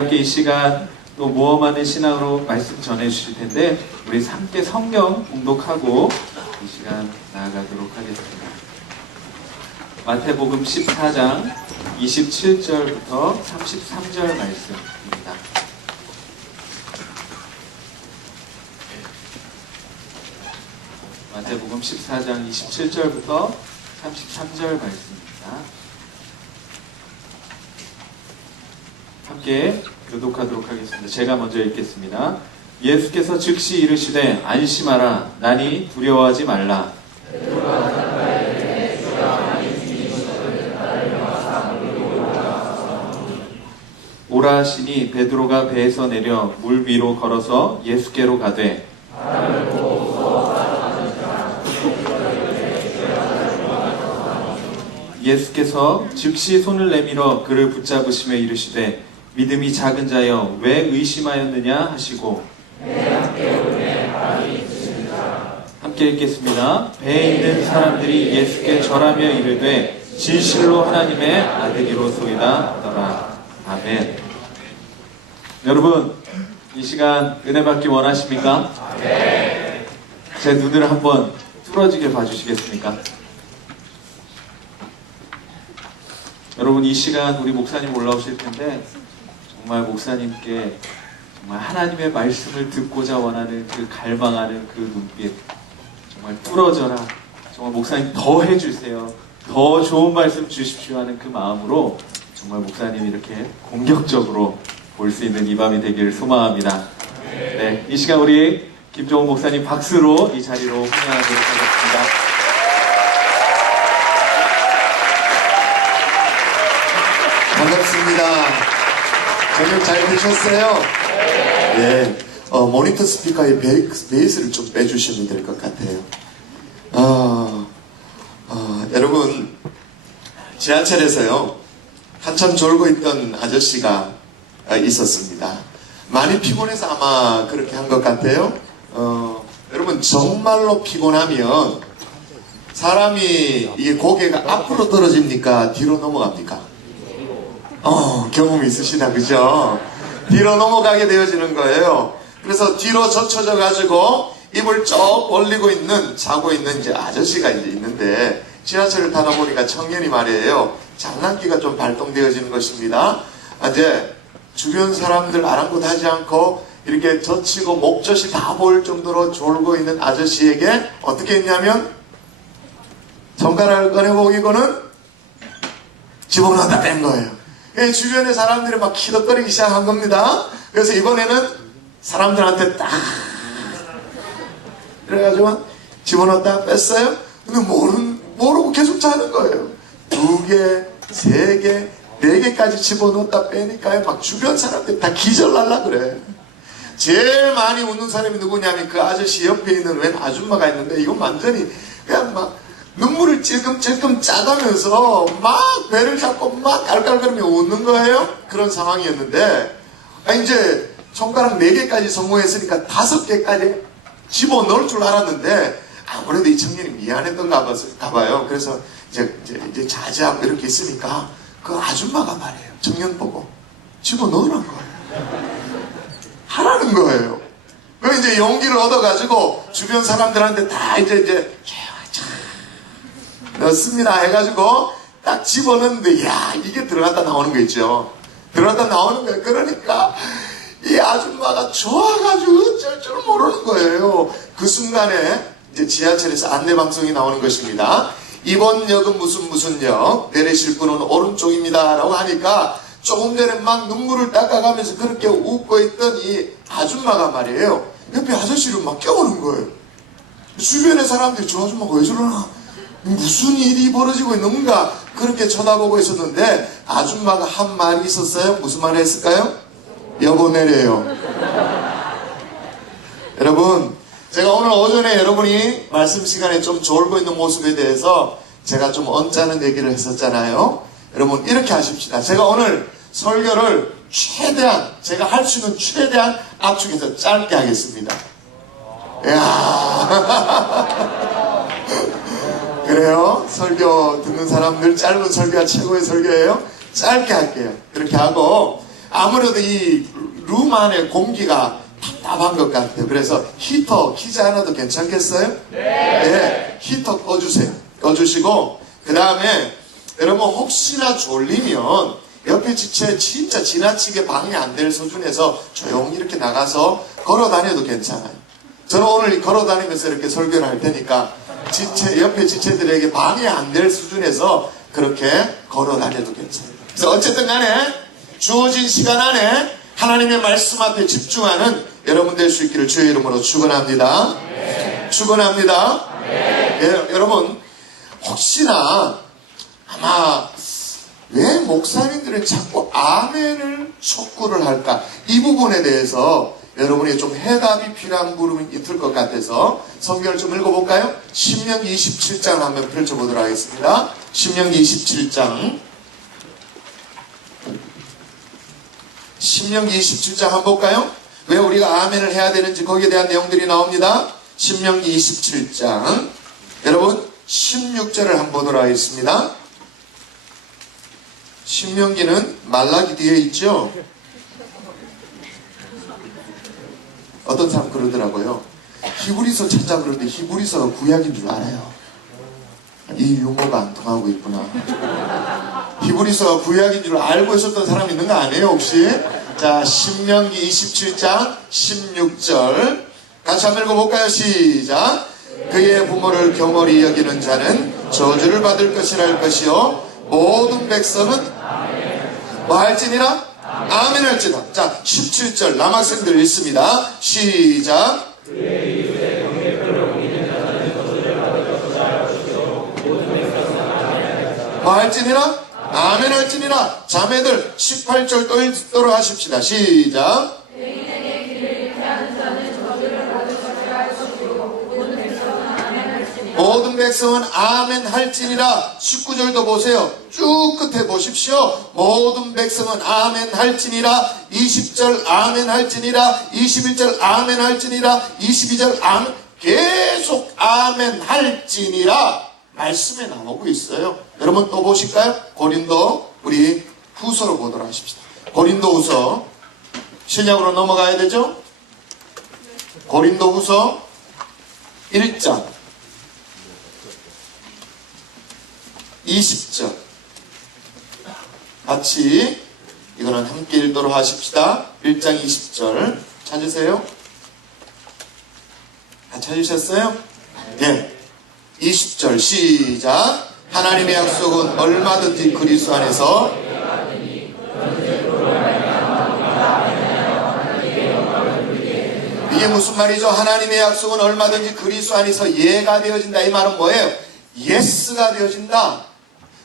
함께 이 시간 또 모험하는 신앙으로 말씀 전해 주실 텐데 우리 함께 성경 봉독하고 이 시간 나아가도록 하겠습니다. 마태복음 14장 27절부터 33절 말씀입니다. 마태복음 14장 27절부터 33절 말씀입니다. 함께 교독하도록 하겠습니다. 제가 먼저 읽겠습니다. 예수께서 즉시 이르시되 안심하라. 나니 두려워하지 말라. 오라 하시니 베드로가 배에서 내려 물 위로 걸어서 예수께로 가되 예수께서 즉시 손을 내밀어 그를 붙잡으시며 이르시되 믿음이 작은 자여 왜 의심하였느냐 하시고 함께 읽겠습니다. 배에 있는 사람들이 예수께 절하며 이르되 진실로 하나님의 아들이로소이다 하더라. 아멘. 여러분 이 시간 은혜 받기 원하십니까? 네. 제 눈을 한번 뚫어지게 봐주시겠습니까? 여러분 이 시간 우리 목사님 올라오실 텐데 정말 목사님께 정말 하나님의 말씀을 듣고자 원하는 그 갈망하는 그 눈빛 정말 뚫어져라. 정말 목사님 더 해주세요. 더 좋은 말씀 주십시오 하는 그 마음으로 정말 목사님이 이렇게 공격적으로 볼 수 있는 이 밤이 되기를 소망합니다. 네, 이 시간 우리 김종훈 목사님 박수로 이 자리로 환영하도록 하겠습니다. 반갑습니다. 저녁 잘 드셨어요? 네. 모니터 스피커의 베이스를 좀 빼주시면 될 것 같아요. 여러분, 지하철에서요, 한참 졸고 있던 아저씨가 있었습니다. 많이 피곤해서 아마 그렇게 한 것 같아요. 여러분, 정말로 피곤하면 사람이 이게 고개가 앞으로 떨어집니까? 뒤로 넘어갑니까? 경험이 있으시다, 그죠? 뒤로 넘어가게 되어지는 거예요. 그래서 뒤로 젖혀져 가지고 입을 쭉 벌리고 있는, 자고 있는 이제 아저씨가 이제 있는데, 지하철을 타다 보니까 청년이 말이에요, 장난기가 좀 발동되어지는 것입니다. 이제 주변 사람들 아랑곳하지 않고 이렇게 젖히고 목젖이 다 보일 정도로 졸고 있는 아저씨에게 어떻게 했냐면, 손가락을 꺼내보기고는 집어넣었다 뺀 거예요. 주변의 사람들이 막 키덕거리기 시작한 겁니다. 그래서 이번에는 사람들한테 딱 그래가지고 집어넣었다 뺐어요. 근데 모르고 계속 자는 거예요. 2개, 3개, 4개까지 집어넣었다 빼니까요, 막 주변 사람들이 다 기절날라 그래. 제일 많이 웃는 사람이 누구냐면 그 아저씨 옆에 있는 웬 아줌마가 있는데, 이건 완전히 그냥 막 눈물을 찔끔찔끔 짜가면서 막 배를 잡고 막 깔깔거리며 웃는 거예요. 그런 상황이었는데, 이제 손가락 4개까지 성공했으니까 5개까지 집어넣을 줄 알았는데, 아무래도 이 청년이 미안했던가 봐요. 그래서 이제 자제하고 이렇게 있으니까 그 아줌마가 말해요. 청년 보고 집어넣으라는 거예요. 하라는 거예요. 그 이제 용기를 얻어가지고 주변 사람들한테 다 이제 넣습니다 해가지고 딱 집어넣는데, 야, 이게 들어갔다 나오는 거 있죠. 들어갔다 나오는 거예요. 그러니까 이 아줌마가 좋아가지고 어쩔 줄 모르는 거예요. 그 순간에 이제 지하철에서 안내방송이 나오는 것입니다. 이번 역은 무슨 역, 내리실 분은 오른쪽입니다 라고 하니까 조금 전에 막 눈물을 닦아가면서 그렇게 웃고 있던 이 아줌마가 말이에요, 옆에 아저씨를 막 껴오는 거예요. 주변의 사람들이 저 아줌마가 왜 저러나, 무슨 일이 벌어지고 있는가 그렇게 쳐다보고 있었는데, 아줌마가 한 말이 있었어요. 무슨 말을 했을까요? 여보 내려요. 여러분, 제가 오늘 오전에 여러분이 말씀 시간에 좀 졸고 있는 모습에 대해서 제가 좀 언짢은 얘기를 했었잖아요. 여러분 이렇게 하십시다. 제가 오늘 설교를 최대한, 제가 할 수 있는 최대한 압축해서 짧게 하겠습니다. 이야. 그래요? 설교 듣는 사람들 짧은 설교가 최고의 설교예요? 짧게 할게요. 그렇게 하고 아무래도 이 룸 안에 공기가 답답한 것 같아요. 그래서 히터 키지 않아도 괜찮겠어요? 네. 히터 꺼주세요. 꺼주시고, 그 다음에 여러분 혹시나 졸리면 옆에 지체 진짜 지나치게 방해 안 될 수준에서 조용히 이렇게 나가서 걸어 다녀도 괜찮아요. 저는 오늘 걸어 다니면서 이렇게 설교를 할 테니까 옆에 지체들에게 방해 안 될 수준에서 그렇게 걸어 다녀도 괜찮아요. 그래서 어쨌든 간에 주어진 시간 안에 하나님의 말씀 앞에 집중하는 여러분 될 수 있기를 주의 이름으로 축원합니다. 축원합니다. 여러분 혹시나 아마 왜 목사님들은 자꾸 아멘을 촉구를 할까? 이 부분에 대해서 여러분이 좀 해답이 필요한 부분이 있을 것 같아서 성경을 좀 읽어볼까요? 신명기 27장 한번 펼쳐보도록 하겠습니다. 신명기 27장. 신명기 27장 한번 볼까요? 왜 우리가 아멘을 해야 되는지 거기에 대한 내용들이 나옵니다. 신명기 27장. 여러분 16절을 한번 보도록 하겠습니다. 신명기는 말라기 뒤에 있죠. 어떤 사람 그러더라고요. 히브리서 찾자 그러는데 히브리서가 구약인 줄 알아요. 이 유머가 안 통하고 있구나. 히브리서가 구약인 줄 알고 있었던 사람 있는 거 아니에요 혹시? 자, 신명기 27장 16절 같이 한번 읽어볼까요? 시작. 그의 부모를 경홀히 여기는 자는 저주를 받을 것이라 할 것이요 모든 백성은 뭐 할지니라? 아멘 할지다. 자, 17절 남학생들 읽습니다. 시작. 뭐 할지니라? 아멘 할지니라. 자매들 18절 또 읽도록 하십시다. 시작. 모든 백성은 아멘 할지니라. 19절도 보세요. 쭉 끝에 보십시오. 모든 백성은 아멘 할지니라. 20절 아멘 할지니라. 21절 아멘 할지니라. 22절 아멘. 계속 아멘 할지니라 말씀에 나오고 있어요. 여러분 또 보실까요? 고린도 우리 후서로 보도록 하십시다. 고린도 후서 신약으로 넘어가야 되죠? 고린도 후서 1장 20절 같이 이거는 함께 읽도록 하십시다. 1장 20절 찾으세요? 다 찾으셨어요? 네. 20절 시작. 하나님의 약속은 얼마든지 그리스도 안에서 이게 무슨 말이죠? 하나님의 약속은 얼마든지 그리스도 안에서 예가 되어진다. 이 말은 뭐예요? 예스가 되어진다.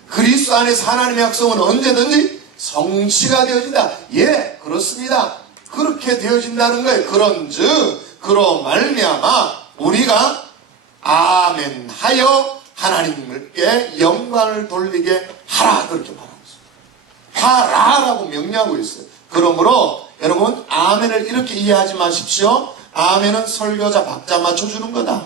그리스도 안에서 하나님의 약속은 언제든지 성취가 되어진다. 예, 그렇습니다. 그렇게 되어진다는 거예요. 그런즉 그로 말미암아 우리가 아멘하여 하나님께 영광을 돌리게 하라 그렇게 말하고 있어요. 하라라고 명령하고 있어요. 그러므로 여러분 아멘을 이렇게 이해하지 마십시오. 아멘은 설교자 박자 맞춰주는 거다.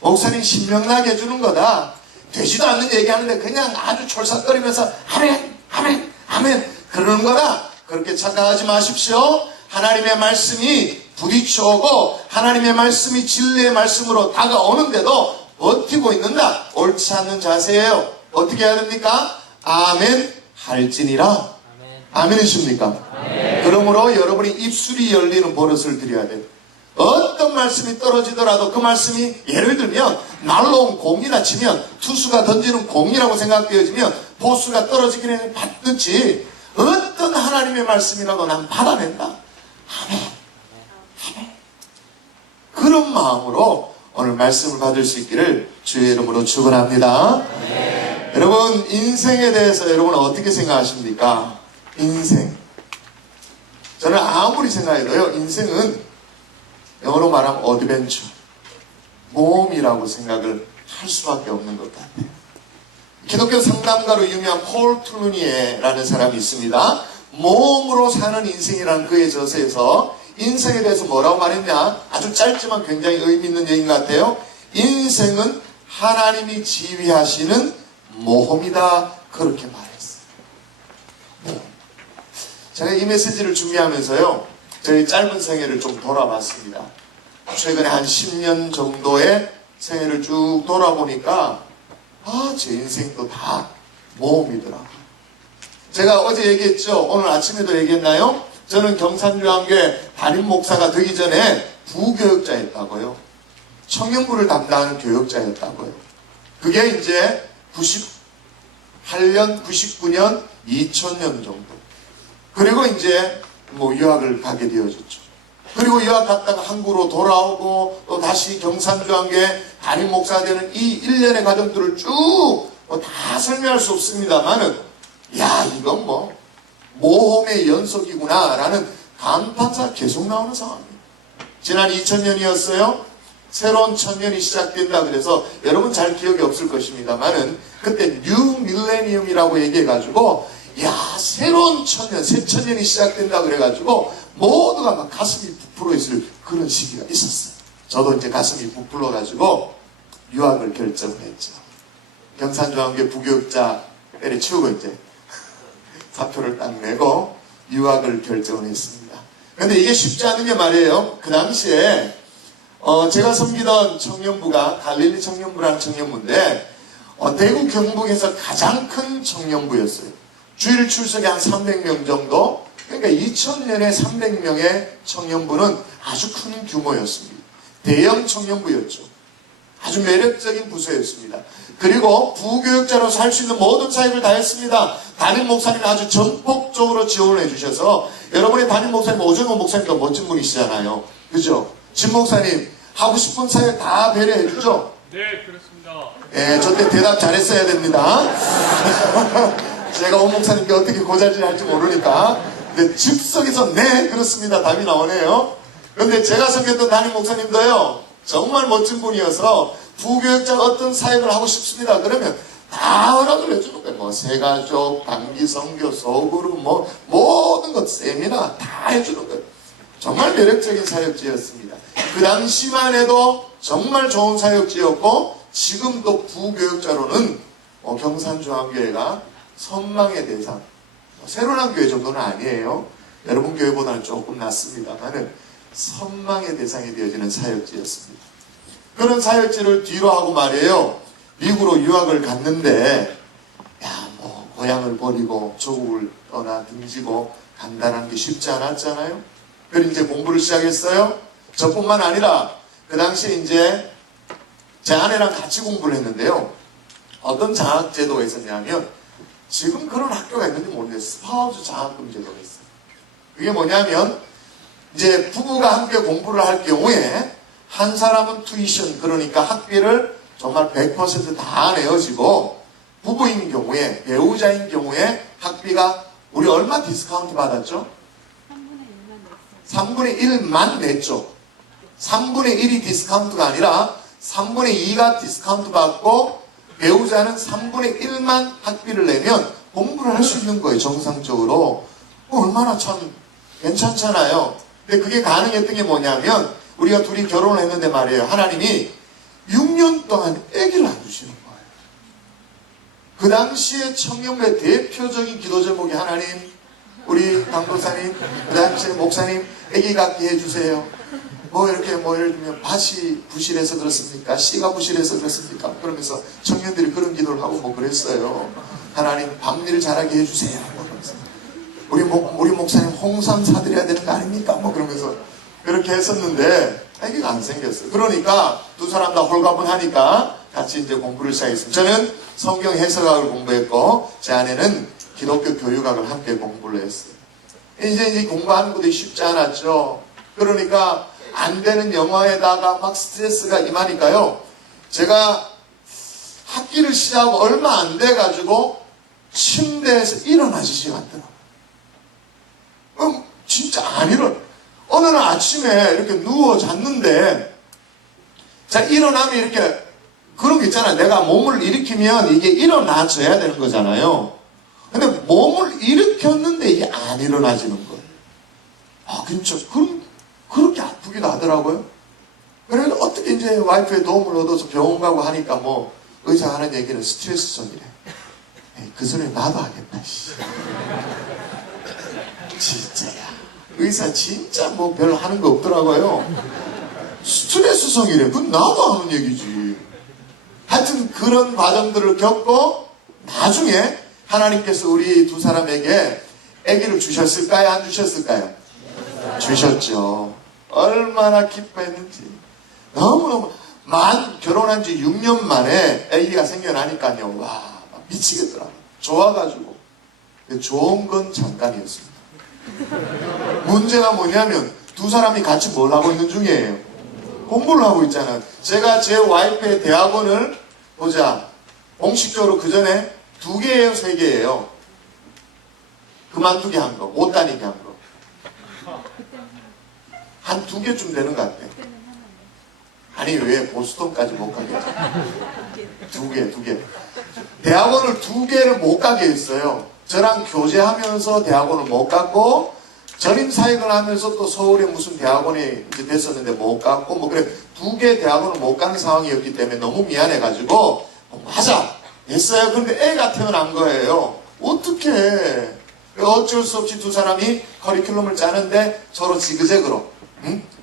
목사님 신명나게 해주는 거다. 되지도 않는 얘기하는데 그냥 아주 촐싹거리면서 아멘 아멘 아멘 그러는 거다. 그렇게 착각하지 마십시오. 하나님의 말씀이 부딪혀오고 하나님의 말씀이 진리의 말씀으로 다가오는데도 버티고 있는다. 옳지 않는 자세예요. 어떻게 해야 됩니까? 아멘 할지니라. 아멘이십니까? 그러므로 여러분이 입술이 열리는 버릇을 들여야 돼요. 어떤 말씀이 떨어지더라도 그 말씀이 예를 들면 날로 온 공이나 치면 투수가 던지는 공이라고 생각되어지면 보수가 떨어지기는 받든지 어떤 하나님의 말씀이라도 난 받아낸다. 아멘. 아멘. 그런 마음으로 오늘 말씀을 받을 수 있기를 주의 이름으로 축원합니다. 여러분 인생에 대해서 여러분은 어떻게 생각하십니까? 인생. 저는 아무리 생각해도요 인생은 영어로 말하면 어드벤처, 모험이라고 생각을 할 수밖에 없는 것 같아요. 기독교 상담가로 유명한 폴 트루니에라는 사람이 있습니다. 모험으로 사는 인생이라는 그의 저서에서 인생에 대해서 뭐라고 말했냐? 아주 짧지만 굉장히 의미 있는 얘기인 것 같아요. 인생은 하나님이 지휘하시는 모험이다. 그렇게 말했어요. 제가 이 메시지를 준비하면서요, 저희 짧은 생애를 좀 돌아봤습니다. 최근에 한 10년 정도의 생애를 쭉 돌아보니까 제 인생도 다 모험이더라고요. 제가 어제 얘기했죠. 오늘 아침에도 얘기했나요? 저는 경산중앙교회 담임 목사가 되기 전에 부교역자였다고요. 청년부를 담당하는 교역자였다고요. 그게 이제 98년, 99년, 2000년 정도. 그리고 이제 유학을 가게 되어졌죠. 그리고 유학 갔다가 한국으로 돌아오고 또 다시 경산중앙교회 담임 목사가 되는 이 일련의 과정들을 쭉 다 설명할 수 없습니다만은, 이건 모험의 연속이구나 라는 감탄사가 계속 나오는 상황입니다. 지난 2000년이었어요. 새로운 천년이 시작된다 그래서 여러분 잘 기억이 없을 것입니다만은, 그때 뉴 밀레니엄이라고 얘기해가지고 새로운 천년, 새 천년이 시작된다 그래가지고 모두가 막 가슴이 부풀어 있을 그런 시기가 있었어요. 저도 이제 가슴이 부풀어가지고 유학을 결정을 했죠. 경산중앙교회 부교육자 때려치우고 이제 사표를 딱 내고 유학을 결정을 했습니다. 근데 이게 쉽지 않은 게 말이에요. 그 당시에 제가 섬기던 청년부가 갈릴리 청년부라는 청년부인데 대구 경북에서 가장 큰 청년부였어요. 주일 출석이 한 300명 정도. 그러니까 2000년에 300명의 청년부는 아주 큰 규모였습니다. 대형 청년부였죠. 아주 매력적인 부서였습니다. 그리고 부교육자로서 할 수 있는 모든 사역을 다 했습니다. 담임 목사님이 아주 전폭적으로 지원을 해주셔서, 여러분의 담임 목사님 오정호 목사님도 멋진 분이시잖아요. 그죠? 진 목사님 하고 싶은 사역 다 배려해주죠? 네, 그렇습니다. 예, 저때 대답 잘했어야 됩니다. 제가 오 목사님께 어떻게 고자질을 할지 모르니까. 근데 즉석에서 네, 그렇습니다. 답이 나오네요. 그런데 제가 섬겼던 담임 목사님도요, 정말 멋진 분이어서 부교육자가 어떤 사역을 하고 싶습니다. 그러면 다 허락을 해주는 거예요. 세가족, 단기 선교, 소그룹, 모든 것, 세미나 다 해주는 거예요. 정말 매력적인 사역지였습니다. 그 당시만 해도 정말 좋은 사역지였고, 지금도 부교육자로는 경산중앙교회가 선망의 대상, 새로운 교회 정도는 아니에요. 여러분 교회보다는 조금 낫습니다만은 선망의 대상이 되어지는 사역지였습니다. 그런 사역지를 뒤로 하고 말이에요, 미국으로 유학을 갔는데, 고향을 버리고 조국을 떠나 등지고 간다는 게 쉽지 않았잖아요. 그래서 이제 공부를 시작했어요. 저뿐만 아니라 그 당시에 이제 제 아내랑 같이 공부를 했는데요. 어떤 장학제도가 있었냐면, 지금 그런 학교가 있는지 모르겠어요. 스파우스 장학금 제도가 있어요. 그게 뭐냐면, 이제 부부가 함께 공부를 할 경우에 한 사람은 투이션, 그러니까 학비를 정말 100% 다 내어지고, 부부인 경우에, 배우자인 경우에 학비가 우리 얼마 디스카운트 받았죠? 3분의 1만 냈죠. 3분의 1이 디스카운트가 아니라 3분의 2가 디스카운트 받고, 배우자는 3분의 1만 학비를 내면 공부를 할 수 있는 거예요. 정상적으로. 얼마나 참 괜찮잖아요. 근데 그게 가능했던 게 뭐냐면, 우리가 둘이 결혼을 했는데 말이에요, 하나님이 6년 동안 아기를 안 주시는 거예요. 그 당시에 청년부의 대표적인 기도 제목이, 하나님, 우리 강도사님, 그 당시에 목사님, 아기 갖게 해주세요. 예를 들면 밭이 부실해서 그렇습니까? 씨가 부실해서 그렇습니까? 그러면서 청년들이 그런 기도를 하고 그랬어요. 하나님, 밤일 잘하게 해주세요. 그러면서 우리 목사님 홍삼 사드려야 되는 거 아닙니까? 그러면서 그렇게 했었는데 아기가 안 생겼어요. 그러니까 두 사람 다 홀가분하니까 같이 이제 공부를 시작했습니다. 저는 성경 해석학을 공부했고, 제 아내는 기독교 교육학을 함께 공부를 했어요. 이제 공부하는 것도 쉽지 않았죠. 그러니까 안 되는 영어에다가 막 스트레스가 임하니까요, 제가 학기를 시작하고 얼마 안 돼가지고 침대에서 일어나지지가 않더라고요. 진짜 안 일어나. 어느 날 아침에 이렇게 누워 잤는데, 자, 일어나면 이렇게, 그런 게 있잖아요. 내가 몸을 일으키면 이게 일어나줘야 되는 거잖아요. 근데 몸을 일으켰는데 이게 안 일어나지는 거예요. 진짜, 그렇게 아프기도 하더라고요. 그래서 어떻게 이제 와이프의 도움을 얻어서 병원 가고 하니까 의사가 하는 얘기는 스트레스 손이래. 그 소리 나도 하겠다. 진짜야. 의사 진짜 뭐 별로 하는 거 없더라고요. 스트레스성이래. 그건 나도 하는 얘기지. 하여튼 그런 과정들을 겪고 나중에 하나님께서 우리 두 사람에게 아기를 주셨을까요? 안 주셨을까요? 주셨죠. 얼마나 기뻐했는지. 너무너무 결혼한 지 6년 만에 아기가 생겨나니까요. 와, 미치겠더라. 좋아가지고. 좋은 건 잠깐이었습니다. 문제가 뭐냐면 두 사람이 같이 뭘 하고 있는 중이에요. 공부를 하고 있잖아요. 제가 제 와이프의 대학원을 보자. 공식적으로 그 전에 2개예요, 3개예요. 그만두게 한 거, 못 다니게 한 거. 한 2개쯤 되는 것 같아. 아니, 왜 보스턴까지 못 가게 했어? 2개. 대학원을 2개를 못 가게 했어요. 저랑 교제하면서 대학원을 못 갔고, 전임 사역을 하면서 또 서울에 무슨 대학원이 이제 됐었는데 못 갔고, 뭐 그래, 2개 대학원을 못 가는 상황이었기 때문에 너무 미안해가지고, 하자! 했어요. 근데 애가 태어난 거예요. 어떡해. 어쩔 수 없이 두 사람이 커리큘럼을 짜는데 서로 지그재그로,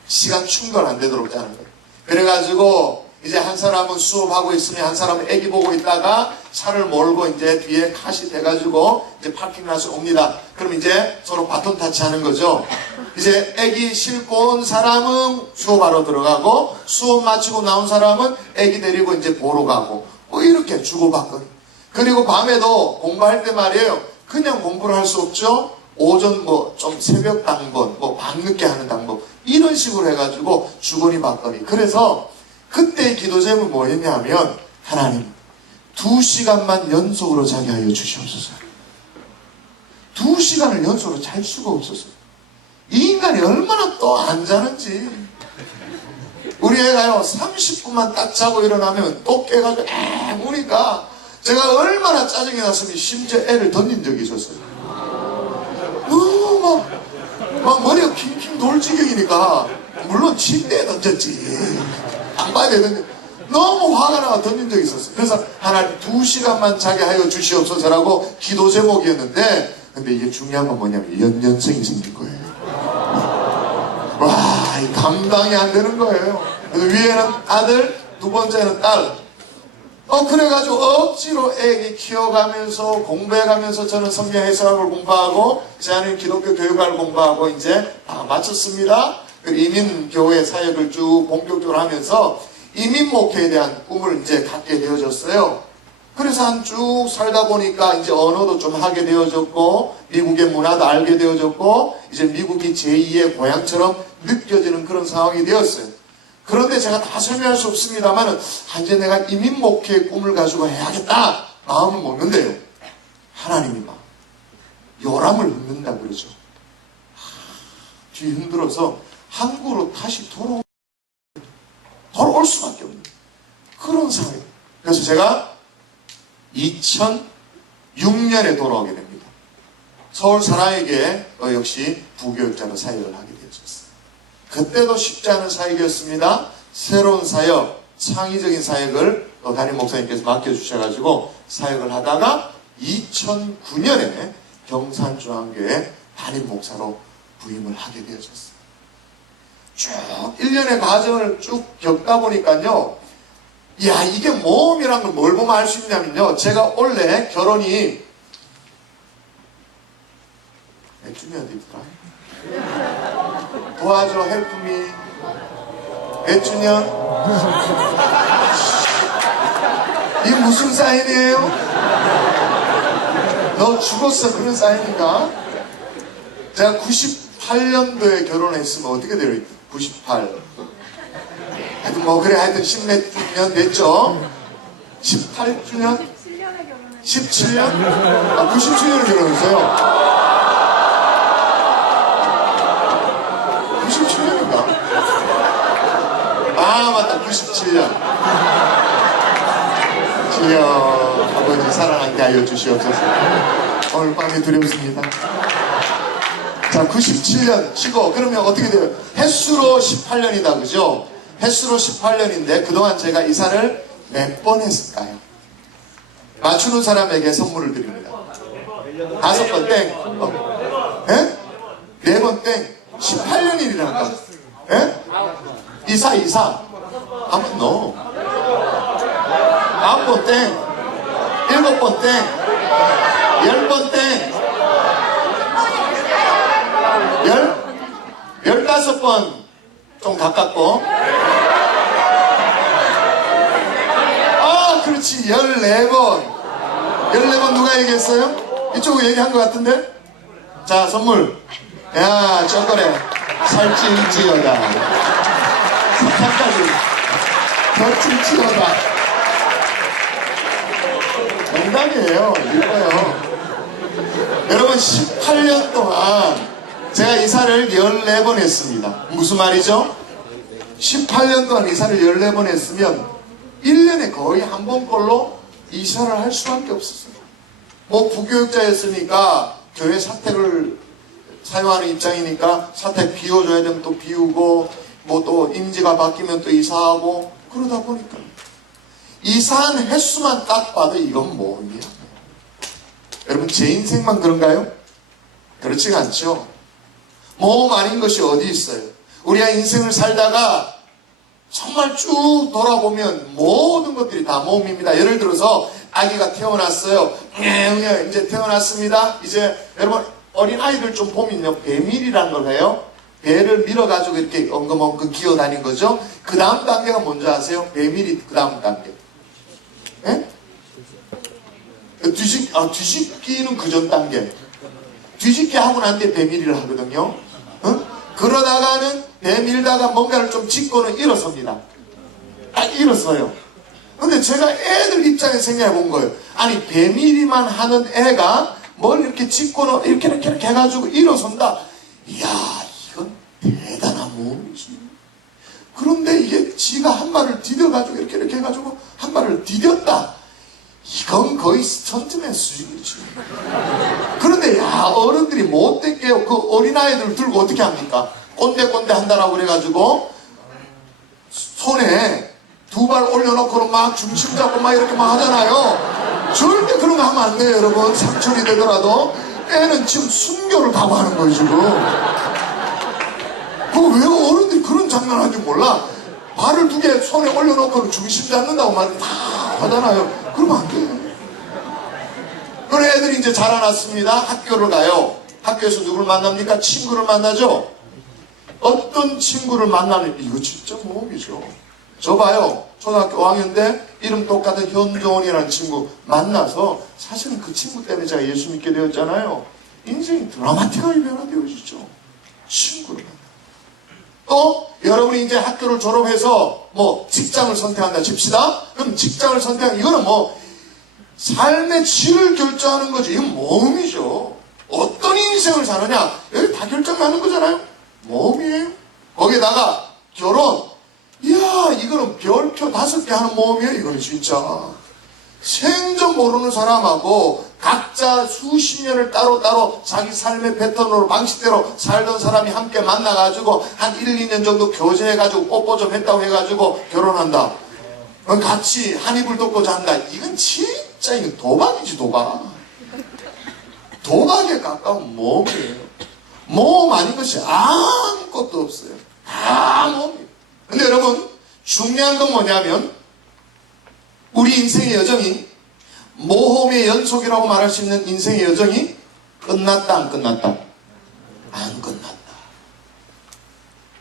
시간 충돌 안 되도록 짜는 거예요. 그래가지고, 이제 한 사람은 수업하고 있으면 한 사람은 애기 보고 있다가 차를 몰고 이제 뒤에 컷이 돼가지고 이제 파킹라서 옵니다. 그럼 이제 서로 바톤 타치 하는 거죠. 이제 애기 싣고 온 사람은 수업하러 들어가고 수업 마치고 나온 사람은 애기 데리고 이제 보러 가고 뭐 이렇게 주고받거니. 그리고 밤에도 공부할 때 말이에요. 그냥 공부를 할 수 없죠. 오전 뭐 좀 새벽 당번, 뭐 밤늦게 하는 당번 이런 식으로 해가지고 주거니 받거니. 그래서 그때 기도 제목은 뭐였냐면 하나님 2시간만 연속으로 자게 하여 주시옵소서. 2시간을 연속으로 잘 수가 없었어요. 이 인간이 얼마나 또 안 자는지. 우리 애가요 30분만 딱 자고 일어나면 또 깨가지고 우니까 제가 얼마나 짜증이 났으면 심지어 애를 던진 적이 있었어요. 너무 막 머리가 핑핑 돌 지경이니까 물론 침대에 던졌지. 안 봐야 되는데 너무 화가 나서 던진 적이 있었어요. 그래서 하나님 2시간만 자게 하여 주시옵소서라고 기도 제목이었는데 근데 이게 중요한 건 뭐냐면 연년생이 생긴 거예요. 와, 감당이 안 되는 거예요. 그래서 위에는 아들, 두 번째는 딸. 그래가지고 억지로 애기 키워가면서 공부해가면서 저는 성경 해석학을 공부하고 제 아내는 기독교 교육학을 공부하고 이제 다 마쳤습니다. 이민교회 사역을 쭉 본격적으로 하면서 이민 목회에 대한 꿈을 이제 갖게 되어졌어요. 그래서 한 쭉 살다 보니까 이제 언어도 좀 하게 되어졌고 미국의 문화도 알게 되어졌고 이제 미국이 제2의 고향처럼 느껴지는 그런 상황이 되었어요. 그런데 제가 다 설명할 수 없습니다만 이제 내가 이민 목회의 꿈을 가지고 해야겠다 마음을 먹는데요. 하나님이 막 요람을 읊는다 그러죠. 뒤 흔들어서 한국으로 다시 돌아올 수밖에 없는 그런 상황이에요. 그래서 제가 2006년에 돌아오게 됩니다. 서울 사랑에게 역시 부교육자로 사역을 하게 되었습니다. 그때도 쉽지 않은 사역이었습니다. 새로운 사역, 창의적인 사역을 또 담임 목사님께서 맡겨주셔가지고 사역을 하다가 2009년에 경산중앙교회 담임 목사로 부임을 하게 되어졌어요. 쭉 1년의 과정을 쭉 겪다 보니까요. 야, 이게 모험이란 걸 뭘 보면 알 수 있냐면요. 제가 원래 결혼이 몇 주년 되더라? 도와줘, 헬프미. 몇 주년? 이게 무슨 사인이에요? 너 죽었어 그런 사인인가? 제가 98년도에 결혼했으면 어떻게 돼요? 98. 하여튼 뭐 그래 하여튼 10몇 주년 됐죠? 18주년? 17년에 결혼했어요. 17년? 아, 97년에 결혼했어요. 97년인가? 아, 맞다. 97년. 주여, 아버지 사랑하게 하여 주시옵소서. 오늘 밤이 두렵습니다. 자, 97년 치고 그러면 어떻게 돼요? 횟수로 18년이다, 그죠? 횟수로 18년인데 그동안 제가 이사를 몇 번 했을까요? 맞추는 사람에게 선물을 드립니다. 5번 땡. 예? 4번 땡. 18년이라니까. 예? 이사. 한번 넣어. 9번 땡. 7번 땡. 10번 땡. 15번 좀 가깝고. 그렇지. 14번. 14번 누가 얘기했어요? 이쪽으로 얘기한 것 같은데? 자, 선물. 야, 초콜릿. 살찔찌어다. 사탕까지. 덧질찌어다. 농담이에요. 이거요. 여러분, 18년 동안 제가 이사를 14번 했습니다. 무슨 말이죠? 18년 동안 이사를 14번 했으면 1년에 거의 한 번꼴로 이사를 할 수밖에 없었어요. 뭐 부교육자였으니까 교회 사택을 사용하는 입장이니까 사택 비워줘야 되면 또 비우고 뭐 또 임지가 바뀌면 또 이사하고 그러다 보니까 이사한 횟수만 딱 봐도 이건 뭐냐. 여러분 제 인생만 그런가요? 그렇지가 않죠. 모험 아닌 것이 어디 있어요. 우리가 인생을 살다가 정말 쭉 돌아보면 모든 것들이 다 모험입니다. 예를 들어서 아기가 태어났어요. 이제 태어났습니다. 이제 여러분 어린아이들 좀 보면요. 배밀이라는 걸 해요. 배를 밀어가지고 이렇게 엉금엉금 기어다닌 거죠. 그 다음 단계가 뭔지 아세요? 배밀이 그 다음 단계. 예? 뒤집기는 그 전 단계. 뒤집기 하고 난 뒤에 배밀이를 하거든요. 그러다가는 배밀다가 뭔가를 좀 짚고는 일어섭니다. 딱 일어서요. 근데 제가 애들 입장에서 생각해 본 거예요. 아니 배밀이만 하는 애가 뭘 이렇게 짚고는 이렇게 해가지고 일어선다. 이야 이건 대단한 몸이지. 그런데 이게 지가 한 발을 디뎌가지고 이렇게 해가지고 한 발을 디뎠다. 이건 거의 스턴트맨 수준이지. 그런데 야 어른들이 못됐게요. 그 어린아이들 들고 어떻게 합니까? 꼰대꼰대 한다라고 그래가지고 손에 2발 올려놓고는 막 중심 잡고 막 이렇게 막 하잖아요. 절대 그런 거 하면 안 돼요 여러분. 상처이 되더라도. 애는 지금 순교를 각오하는 거예요 지금. 그거 왜 어른들이 그런 장난 하는지 몰라. 발을 2개 손에 올려놓고는 중심 잡는다고 말을 다 하잖아요. 그러면 안 돼요. 그런 애들이 이제 자라났습니다. 학교를 가요. 학교에서 누굴 만납니까? 친구를 만나죠. 어떤 친구를 만나는 이거 진짜 모험이죠. 저 봐요. 초등학교 5학년 때 이름 똑같은 현종원이라는 친구 만나서 사실은 그 친구 때문에 제가 예수 믿게 되었잖아요. 인생이 드라마틱하게 변화되어지죠. 친구를 만나. 또 여러분이 이제 학교를 졸업해서 뭐 직장을 선택한다 칩시다. 그럼 직장을 선택한 이거는 뭐 삶의 질을 결정하는 거죠. 이건 모험이죠. 어떤 인생을 사느냐 여기 다 결정나는 거잖아요. 모험이에요. 거기에다가 결혼. 이야 이거는 별표 5개 하는 모험이에요. 이거는 진짜 생전 모르는 사람하고 각자 수십 년을 따로따로 자기 삶의 패턴으로 방식대로 살던 사람이 함께 만나가지고 한 1, 2년 정도 교제해가지고 뽀뽀 좀 했다고 해가지고 결혼한다. 같이 한 이불 덮고 잔다. 이건 진짜 이건 도박이지 도박. 도박에 가까운 모험이에요. 모험 아닌 것이 아무것도 없어요. 다 모험이에요. 근데 여러분 중요한 건 뭐냐면 우리 인생의 여정이 모험의 연속이라고 말할 수 있는 인생의 여정이 끝났다 안 끝났다? 안 끝났다.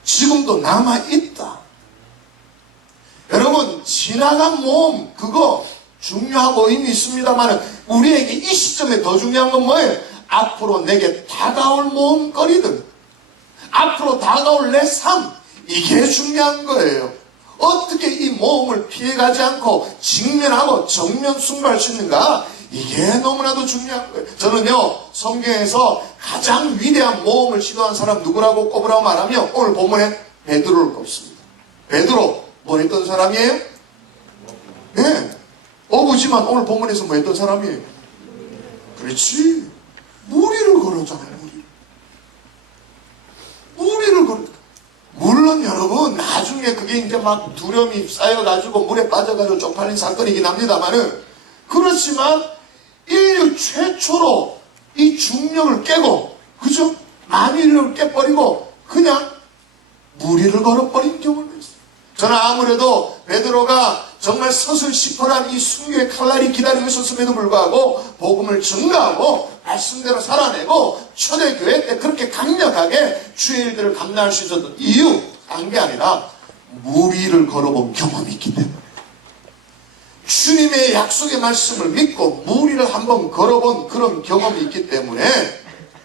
지금도 남아있다. 여러분 지나간 모험 그거 중요하고 의미 있습니다만 우리에게 이 시점에 더 중요한 건 뭐예요? 앞으로 내게 다가올 모험거리들, 앞으로 다가올 내 삶, 이게 중요한 거예요. 어떻게 이 모험을 피해가지 않고 직면하고 정면 승부할 수 있는가? 이게 너무나도 중요한 거예요. 저는요 성경에서 가장 위대한 모험을 시도한 사람 누구라고 꼽으라고 말하면 오늘 본문에 베드로를 꼽습니다. 베드로 뭐 했던 사람이에요? 네, 어부지만 오늘 본문에서 뭐 했던 사람이에요? 그렇지, 무리를 걸었잖아요. 무리를 걸었. 물론 여러분 나중에 그게 이제 막 두려움이 쌓여가지고 물에 빠져가지고 쪽팔린 사건이긴 합니다만은, 그렇지만 인류 최초로 이 중력을 깨고, 그죠? 만일을 깨버리고 그냥 무리를 걸어버린 경우를 했어요. 저는 아무래도 베드로가 정말 서슬시퍼란 이 순교의 칼날이 기다리고 있었음에도 불구하고 복음을 증거하고 말씀대로 살아내고 초대교회 때 그렇게 강력하게 주의 일들을 감당할 수 있었던 이유, 딴 게 아니라 무리를 걸어본 경험이 있기 때문에, 주님의 약속의 말씀을 믿고 무리를 한번 걸어본 그런 경험이 있기 때문에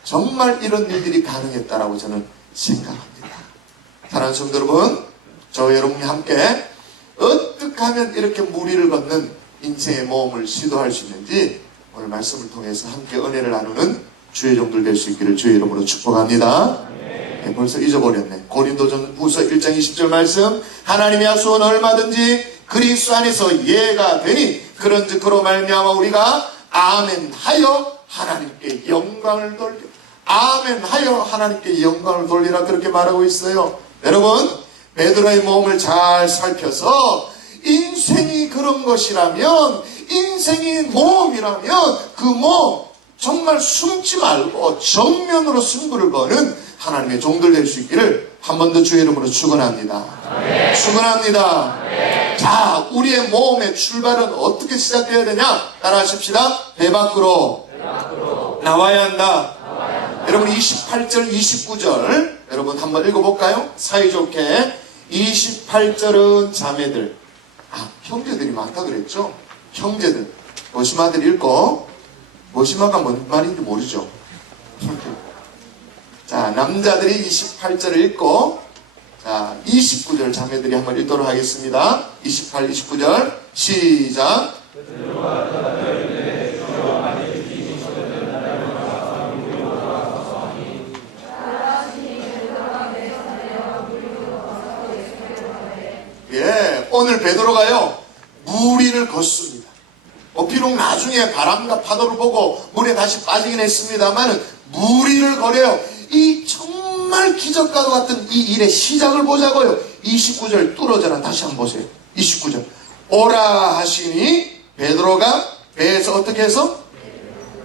정말 이런 일들이 가능했다라고 저는 생각합니다. 사랑하는 성도 여러분, 저와 여러분이 함께 어떻게 하면 이렇게 무리를 걷는 인생의 모험을 시도할 수 있는지 오늘 말씀을 통해서 함께 은혜를 나누는 주의 종들 될 수 있기를 주의 이름으로 축복합니다. 네, 벌써 잊어버렸네. 고린도전 후서 1장 20절 말씀, 하나님의 약속은 얼마든지 그리스도 안에서 이해가 되니 그런즉 그로 말미암아 우리가 아멘하여 하나님께 영광을 돌려, 아멘하여 하나님께 영광을 돌리라, 그렇게 말하고 있어요. 여러분, 베드로의 모험을 잘 살펴서 인생이 그런 것이라면, 인생이 모험이라면 그 모험 정말 숨지 말고 정면으로 승부를 거는 하나님의 종들 될 수 있기를 한 번 더 주의 이름으로 축원합니다. 축원합니다. 자, 우리의 모험의 출발은 어떻게 시작해야 되냐? 따라하십시다. 배 밖으로 나와야 한다. 여러분 28절 29절 여러분 한번 읽어볼까요? 사이좋게 28절은 자매들, 형제들이 많다 그랬죠? 형제들, 모시마들 읽고, 모시마가 뭔 말인지 모르죠? 자, 남자들이 28절을 읽고, 자, 29절 자매들이 한번 읽도록 하겠습니다. 28, 29절 시작. 예, 오늘 베드로가요 무리를 걷습니다. 비록 나중에 바람과 파도를 보고 물에 다시 빠지긴 했습니다만 무리를 걸어요. 이 정말 기적과도 같은 이 일의 시작을 보자고요. 29절 뚫어져라. 다시 한번 보세요. 29절 오라 하시니 베드로가 배에서 어떻게 해서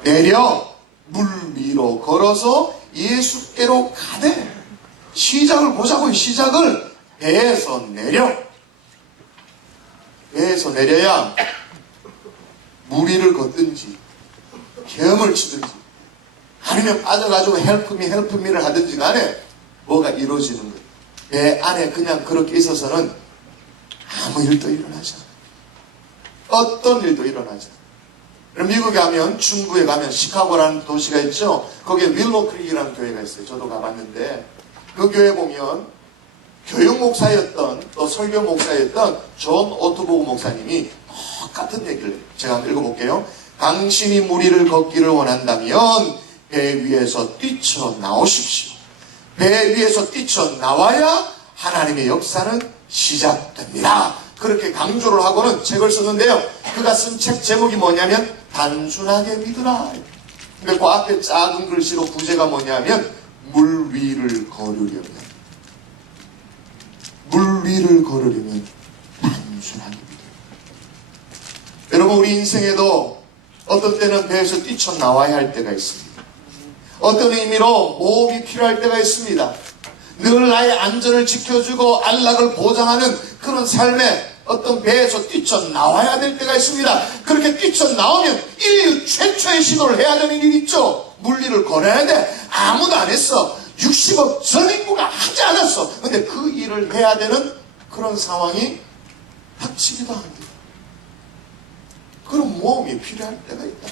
내려 물 위로 걸어서 예수께로 가되, 시작을 보자고요. 시작을 배에서 내려, 배에서 내려야 무리를 걷든지 헤엄을 치든지 아니면 빠져가지고 헬프미를 하든지 간에 뭐가 이루어지는 거예요. 배 안에 그냥 그렇게 있어서는 아무 일도 일어나지 않아요. 어떤 일도 일어나지 않아요. 미국에 가면, 중부에 가면 시카고라는 도시가 있죠. 거기에 윌로크릭이라는 교회가 있어요. 저도 가봤는데 그 교회 보면 교육 목사였던, 또 설교 목사였던 존 오토보그 목사님이 똑같은 얘기를 해요. 제가 한번 읽어볼게요. 당신이 무리를 걷기를 원한다면 배 위에서 뛰쳐나오십시오. 배 위에서 뛰쳐나와야 하나님의 역사는 시작됩니다. 그렇게 강조를 하고는 책을 썼는데요. 그가 쓴 책 제목이 뭐냐면 단순하게 믿으라. 근데 그 앞에 작은 글씨로 부제가 뭐냐면 물 위를 걸으려면, 물 위를 걸으려면 단순하게 믿어요. 여러분, 우리 인생에도 어떤 때는 배에서 뛰쳐나와야 할 때가 있습니다. 어떤 의미로 모험이 필요할 때가 있습니다. 늘 나의 안전을 지켜주고 안락을 보장하는 그런 삶에 어떤 배에서 뛰쳐나와야 될 때가 있습니다. 그렇게 뛰쳐나오면 인류 최초의 시도를 해야 되는 일이 있죠. 물리를 걸어야 돼. 아무도 안 했어. 60억 전 인구가 하지 않았어. 근데 그 일을 해야 되는 그런 상황이 닥치기도 합니다. 그런 모험이 필요할 때가 있다.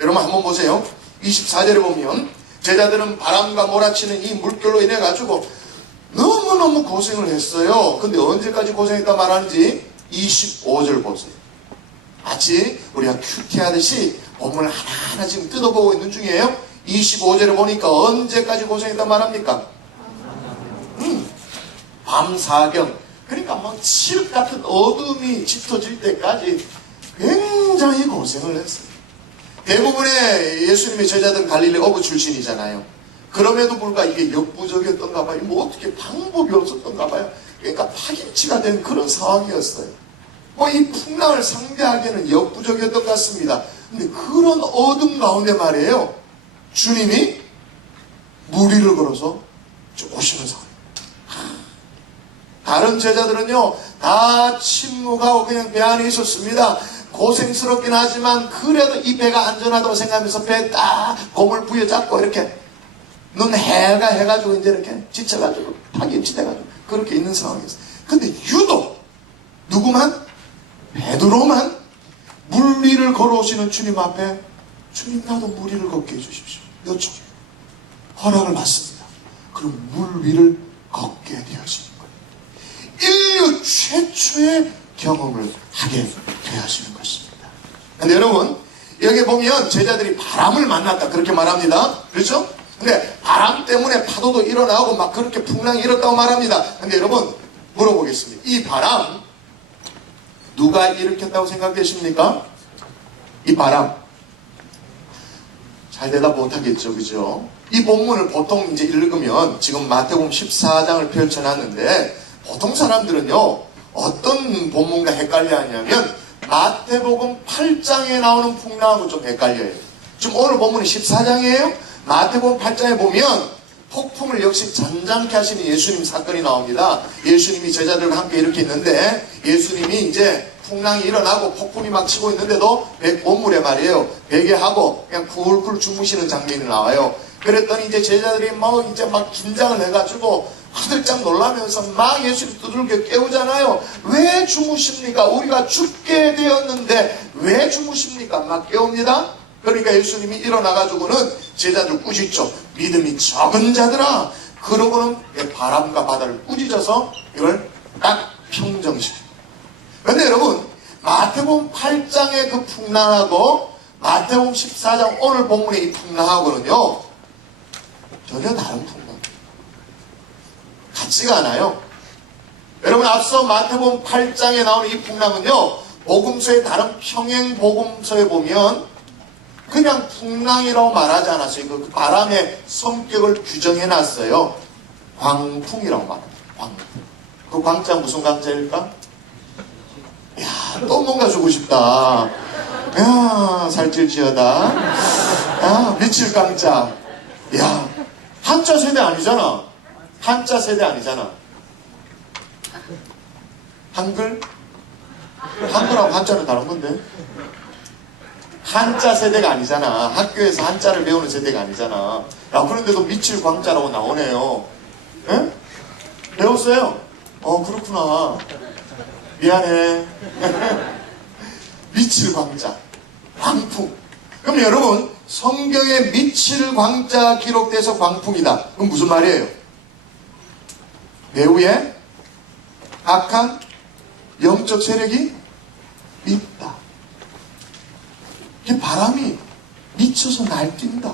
여러분 한번 보세요. 24절에 보면 제자들은 바람과 몰아치는 이 물결로 인해 가지고 너무너무 고생을 했어요. 근데 언제까지 고생했다 말하는지 25절 보세요. 마치 우리가 큐티하듯이 본문을 하나하나 지금 뜯어보고 있는 중이에요. 25절에 보니까 언제까지 고생했다 말합니까? 밤 사경. 그러니까 막 칠흑 같은 어둠이 짙어질 때까지 굉장히 고생을 했어요. 대부분의 예수님의 제자들은 갈릴리 어부 출신이잖아요. 그럼에도 불구하고 이게 역부족이었던가 봐요. 뭐 어떻게 방법이 없었던가 봐요. 그러니까 파김치가 된 그런 상황이었어요. 뭐 이 풍랑을 상대하기에는 역부족이었던 것 같습니다. 근데 그런 어둠 가운데 말이에요. 주님이 물 위를 걸어서 쭉 오시는 상황. 다른 제자들은요, 다 침묵하고 그냥 배 안에 있었습니다. 고생스럽긴 하지만 그래도 이 배가 안전하다고 생각하면서 배에 딱 고물 부여잡고 이렇게 눈 해가 해가지고 이제 이렇게 지쳐가지고 파김치돼가지고 그렇게 있는 상황이었어요. 근데 유독 누구만? 베드로만 물 위를 걸어오시는 주님 앞에 주님 나도 물 위를 걷게 해주십시오. 요청 허락을 받습니다. 그럼 물 위를 걷게 되어지는 거예요. 인류 최초의 경험을 하게 되어지는 것입니다. 근데 여러분 여기 보면 제자들이 바람을 만났다 그렇게 말합니다. 그렇죠? 근데 바람 때문에 파도도 일어나고 막 그렇게 풍랑이 일었다고 말합니다. 근데 여러분 물어보겠습니다. 이 바람 누가 일으켰다고 생각되십니까? 이 바람 잘 대답 못하겠죠, 그죠? 이 본문을 보통 이제 읽으면 지금 마태복음 14장을 펼쳐놨는데 보통 사람들은요 어떤 본문과 헷갈려 하냐면 마태복음 8장에 나오는 풍랑하고 좀 헷갈려요. 지금 오늘 본문이 14장이에요. 마태복음 8장에 보면 폭풍을 역시 잔잔케 하시는 예수님 사건이 나옵니다. 예수님이 제자들과 함께 이렇게 있는데 예수님이 이제 풍랑이 일어나고 폭풍이 막 치고 있는데도 온물에 말이에요. 베개하고 그냥 쿨쿨 주무시는 장면이 나와요. 그랬더니 이제 제자들이 막 긴장을 해가지고 화들짝 놀라면서 막 예수님 두들겨 깨우잖아요. 왜 주무십니까? 우리가 죽게 되었는데 왜 주무십니까? 막 깨웁니다. 그러니까 예수님이 일어나가지고는 제자들 꾸짖죠. 믿음이 적은 자들아. 그러고는 바람과 바다를 꾸짖어서 이걸 딱 평정시킵니다. 그런데 여러분 마태복음 8장의 그 풍랑하고 마태복음 14장 오늘 본문의 이 풍랑하고는요 전혀 다른 풍랑. 같지가 않아요. 여러분 앞서 마태복음 8장에 나오는 이 풍랑은요 복음서의 다른 평행 복음서에 보면 그냥 풍랑이라고 말하지 않았어요. 그 바람의 성격을 규정해놨어요. 광풍이라고 말합니다. 광풍. 그 광자 무슨 광자일까? 야, 또 뭔가 주고 싶다. 야, 살찔지어다. 야, 미칠 광자. 야, 한자 세대 아니잖아. 한자 세대 아니잖아. 한글? 한글하고 한자는 다른 건데. 한자 세대가 아니잖아. 학교에서 한자를 배우는 세대가 아니잖아. 야, 그런데도 미칠 광자라고 나오네요. 예? 배웠어요? 그렇구나. 미안해. 미칠 광자. 광풍. 그럼 여러분, 성경에 미칠 광자 기록돼서 광풍이다. 그럼 무슨 말이에요? 배후에 악한 영적 세력이 있다. 이 바람이 미쳐서 날뛴다.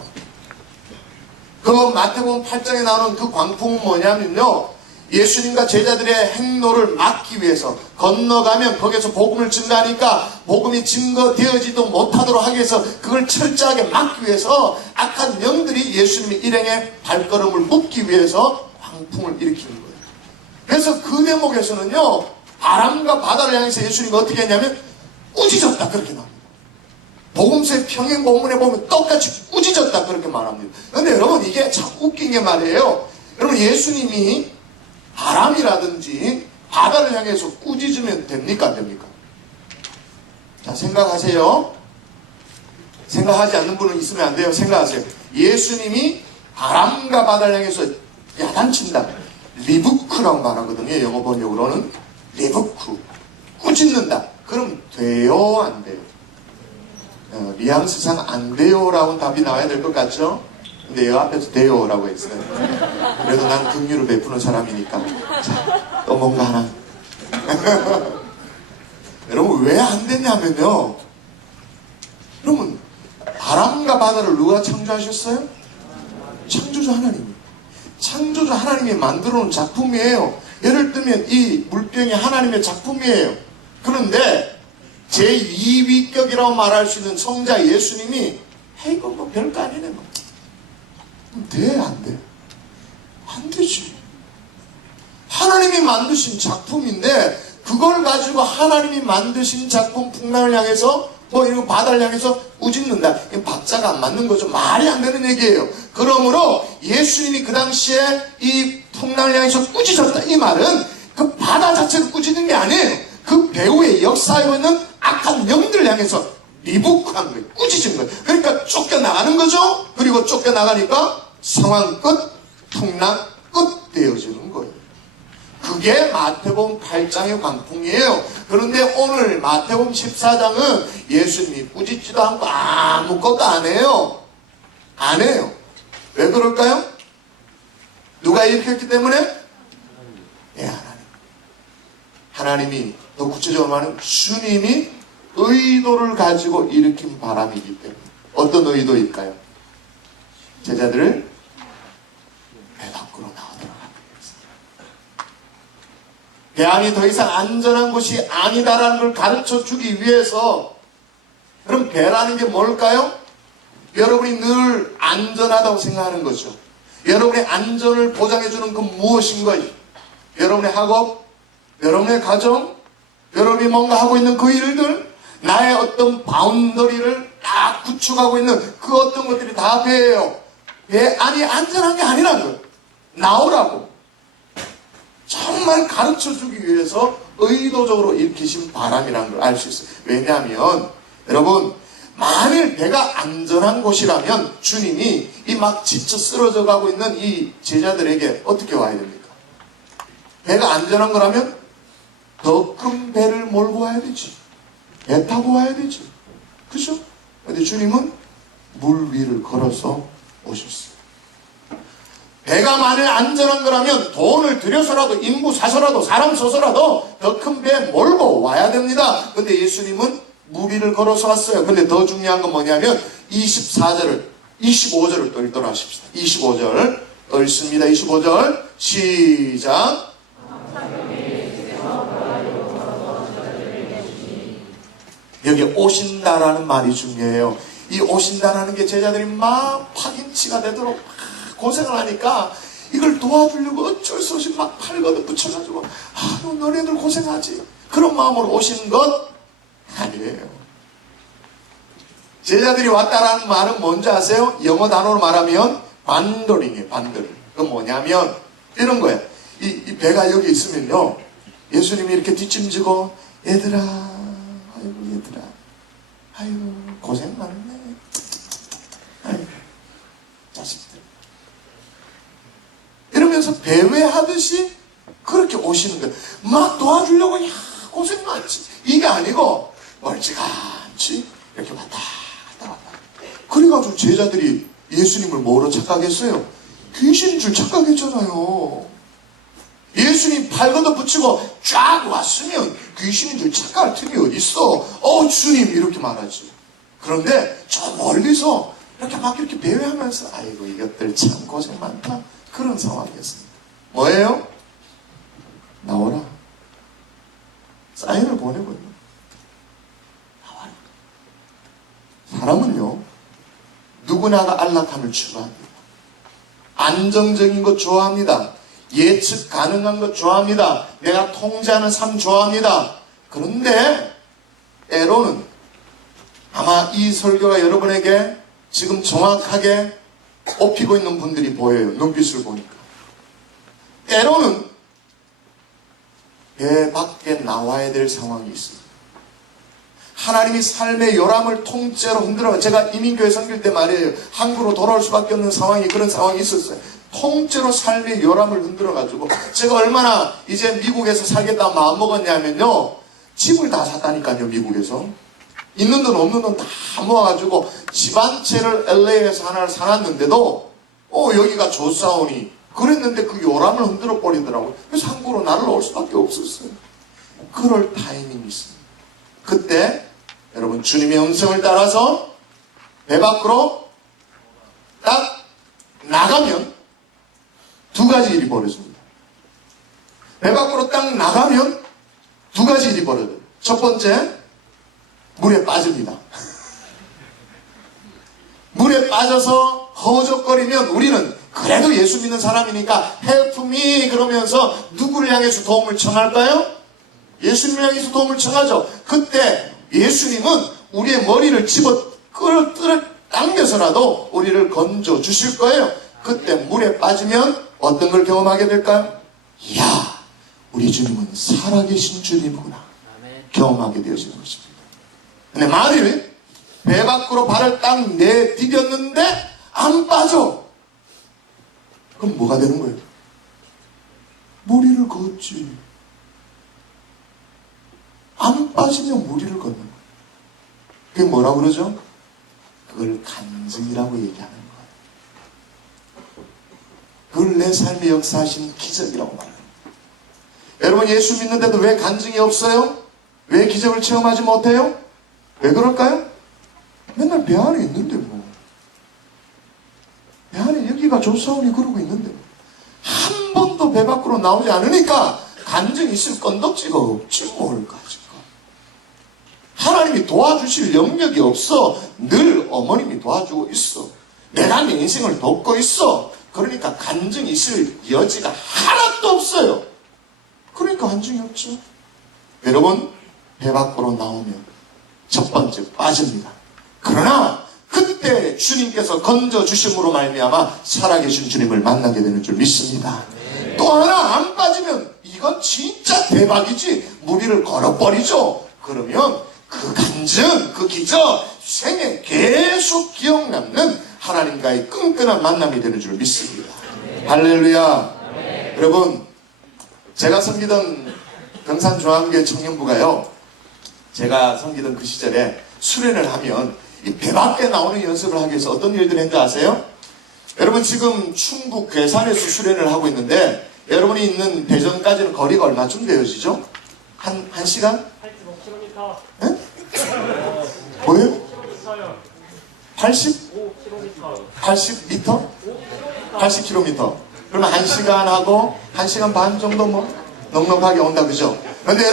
그 마태복음 8장에 나오는 그 광풍은 뭐냐면요 예수님과 제자들의 행로를 막기 위해서 건너가면 거기서 복음을 증거하니까 복음이 증거되어지도 못하도록 하기 위해서 그걸 철저하게 막기 위해서 악한 영들이 예수님의 일행의 발걸음을 묶기 위해서 광풍을 일으키는 거예요. 그래서 그 대목에서는요 바람과 바다를 향해서 예수님이 어떻게 했냐면 꾸짖었다 그렇게 나옵니다. 복음서의 평행 본문에 보면 똑같이 꾸짖었다 그렇게 말합니다. 그런데 여러분 이게 참 웃긴 게 말이에요. 여러분 예수님이 바람이라든지 바다를 향해서 꾸짖으면 됩니까 안 됩니까? 자 생각하세요. 생각하지 않는 분은 있으면 안 돼요. 생각하세요. 예수님이 바람과 바다를 향해서 야단친다. 리부크라고 말하거든요. 영어 번역으로는 리부크. 꾸짖는다. 그럼 돼요 안 돼요? 뉘앙스상 안 돼요라고 답이 나와야 될 것 같죠? 근데 여 앞에서 돼요라고 했어요. 그래도 난 긍휼을 베푸는 사람이니까. 자, 또 뭔가 하나. 여러분 왜 안 됐냐면요. 여러분 바람과 바다를 누가 창조하셨어요? 창조주 하나님이. 창조주 하나님이 만들어 놓은 작품이에요. 예를 들면 이 물병이 하나님의 작품이에요. 그런데 제2위격이라고 말할 수 있는 성자 예수님이 이거 뭐 별거 아니네 뭐. 돼? 안 돼? 안 되지. 하나님이 만드신 작품인데 그걸 가지고 하나님이 만드신 작품 풍랑을 향해서 뭐 이런 바다를 향해서 꾸짖는다. 이 박자가 안 맞는 거죠. 말이 안 되는 얘기예요. 그러므로 예수님이 그 당시에 이 풍랑을 향해서 꾸짖었다. 이 말은 그 바다 자체를 꾸짖는 게 아니에요. 그 배후에 역사하고 있는 악한 영들을 향해서 리부크한 거예요. 꾸짖은 거예요. 그러니까 쫓겨나가는 거죠. 그리고 쫓겨나가니까 상황 끝, 풍랑 끝 되어지는 거예요. 그게 마태복음 8장의 광풍이에요. 그런데 오늘 마태복음 14장은 예수님이 꾸짖지도 않고 아무것도 안 해요. 안 해요. 왜 그럴까요? 누가 일으켰기 때문에? 예, 하나님. 하나님이 더 구체적으로 말하면 주님이 의도를 가지고 일으킨 바람이기 때문에. 어떤 의도일까요? 제자들을 배 밖으로 나오도록 하기 위해서. 배 안이 더 이상 안전한 곳이 아니다라는 걸 가르쳐 주기 위해서. 그럼 배라는 게 뭘까요? 여러분이 늘 안전하다고 생각하는 거죠. 여러분의 안전을 보장해주는 그 무엇인가요? 여러분의 학업, 여러분의 가정, 여러분이 뭔가 하고 있는 그 일들, 나의 어떤 바운더리를 딱 구축하고 있는 그 어떤 것들이 다 배예요. 배 안이 안전한 게 아니라는 거예요. 나오라고. 정말 가르쳐주기 위해서 의도적으로 일으키신 바람이라는 걸 알 수 있어요. 왜냐하면 여러분, 만일 배가 안전한 곳이라면 주님이 이 막 지쳐 쓰러져 가고 있는 이 제자들에게 어떻게 와야 됩니까? 배가 안전한 거라면 더 큰 배를 몰고 와야 되지. 배 타고 와야 되지. 그죠? 근데 주님은 물 위를 걸어서 오셨어요. 배가 만일 안전한 거라면 돈을 들여서라도 인부 사서라도 사람 써서라도 더 큰 배 몰고 와야 됩니다. 근데 예수님은 물 위를 걸어서 왔어요. 근데 더 중요한 건 뭐냐면 25절을 또 읽도록 하십시다. 25절 읽습니다. 25절 시작. 여기 오신다라는 말이 중요해요. 이 오신다라는 게 제자들이 막 파김치가 되도록 막 고생을 하니까 이걸 도와주려고 어쩔 수 없이 막 팔거든 붙여가지고 너네들 고생하지. 그런 마음으로 오신 것 아니에요. 제자들이 왔다라는 말은 뭔지 아세요? 영어 단어로 말하면 반도링이에요. 반도링. 그건 뭐냐면 이런 거예요. 이 배가 여기 있으면요, 예수님이 이렇게 뒷짐지고 얘들아, 아이고 얘들아, 아이고 고생 많네, 아이고 자식들, 이러면서 배회하듯이 그렇게 오시는 거예요. 막 도와주려고 야 고생 많지, 이게 아니고 멀찌감치 이렇게 왔다 갔다 왔다. 그래가지고 제자들이 예수님을 뭐로 착각했어요? 귀신인 줄 착각했잖아요. 예수님 팔 걷어붙이고 쫙 왔으면 귀신인 줄 착각할 틈이 어딨어. 주님 이렇게 말하지. 그런데 저 멀리서 이렇게 막 이렇게 배회하면서 아이고 이것들 참 고생 많다, 그런 상황이었습니다. 뭐예요? 나와라. 사인을 보내고 있는 거예요. 나와라. 사람은요, 누구나가 안락함을 추구합니다. 안정적인 것 좋아합니다. 예측 가능한 것 좋아합니다. 내가 통제하는 삶 좋아합니다. 그런데 때로는 아마 이 설교가 여러분에게 지금 정확하게 꼽히고 있는 분들이 보여요. 눈빛을 보니까. 때로는 배 밖에 나와야 될 상황이 있습니다. 하나님이 삶의 요람을 통째로 흔들어, 제가 이민교회 섬길 때 말이에요, 한국으로 돌아올 수밖에 없는 상황이, 그런 상황이 있었어요. 통째로 삶의 요람을 흔들어가지고, 제가 얼마나 이제 미국에서 살겠다 마음 먹었냐면요, 집을 다 샀다니까요. 미국에서 있는 돈 없는 돈 다 모아가지고 집 한 채를 LA에서 하나를 사놨는데도 여기가 좋사오니 그랬는데 그 요람을 흔들어 버리더라고요. 그래서 한국으로 나를 올 수밖에 없었어요. 그럴 타이밍이 있습니다. 그때 여러분, 주님의 음성을 따라서 배 밖으로 딱 나가면 두 가지 일이 벌어집니다. 배 밖으로 딱 나가면 두 가지 일이 벌어져요. 첫 번째, 물에 빠집니다. 물에 빠져서 허우적거리면 우리는 그래도 예수 믿는 사람이니까 help me 그러면서 누구를 향해서 도움을 청할까요? 예수님을 향해서 도움을 청하죠. 그때 예수님은 우리의 머리를 집어 끌어당겨서라도 우리를 건져 주실 거예요. 그때 물에 빠지면 어떤 걸 경험하게 될까요? 이야, 우리 주님은 살아계신 주님이구나 경험하게 되어지는 것입니다. 근데 만일 배 밖으로 발을 딱 내디뎠는데 안 빠져, 그럼 뭐가 되는 거예요? 무리를 걷지. 안 빠지면 무리를 걷는 거예요. 그게 뭐라고 그러죠? 그걸 간증이라고 얘기하는 거예요. 그걸 내 삶에 역사하신 기적이라고 말합니다. 여러분, 예수 믿는데도 왜 간증이 없어요? 왜 기적을 체험하지 못해요? 왜 그럴까요? 맨날 배 안에 있는데 뭐. 배 안에 여기가 조사원이 그러고 있는데 뭐. 한 번도 배 밖으로 나오지 않으니까 간증이 있을 건덕지가 없지 뭘 가지고. 하나님이 도와주실 영역이 없어. 늘 어머님이 도와주고 있어. 내가 내 인생을 돕고 있어. 그러니까 간증이 있을 여지가 하나도 없어요. 그러니까 간증이 없죠. 여러분, 배 밖으로 나오면 첫 번째 빠집니다. 그러나 그때 주님께서 건져주심으로 말미암아 살아계신 주님을 만나게 되는 줄 믿습니다. 또 하나 안 빠지면 이건 진짜 대박이지. 무리를 걸어버리죠. 그러면 그 간증, 그 기적, 생에 계속 기억 남는 하나님과의 끈끈한 만남이 되는 줄 믿습니다. 할렐루야. 여러분, 제가 섬기던 경산중앙교회 청년부가요, 제가 섬기던 그 시절에 수련을 하면 이 배 밖에 나오는 연습을 하기 위해서 어떤 일들을 했는지 아세요? 여러분, 지금 충북 괴산에서 수련을 하고 있는데 여러분이 있는 대전까지는 거리가 얼마쯤 되어지죠? 한 시간? 85km. 네? 뭐예요? 80? 80m? 80km. 그러면 1시간 하고 1시간 반 정도 뭐 넉넉하게 온다, 그죠? 그런데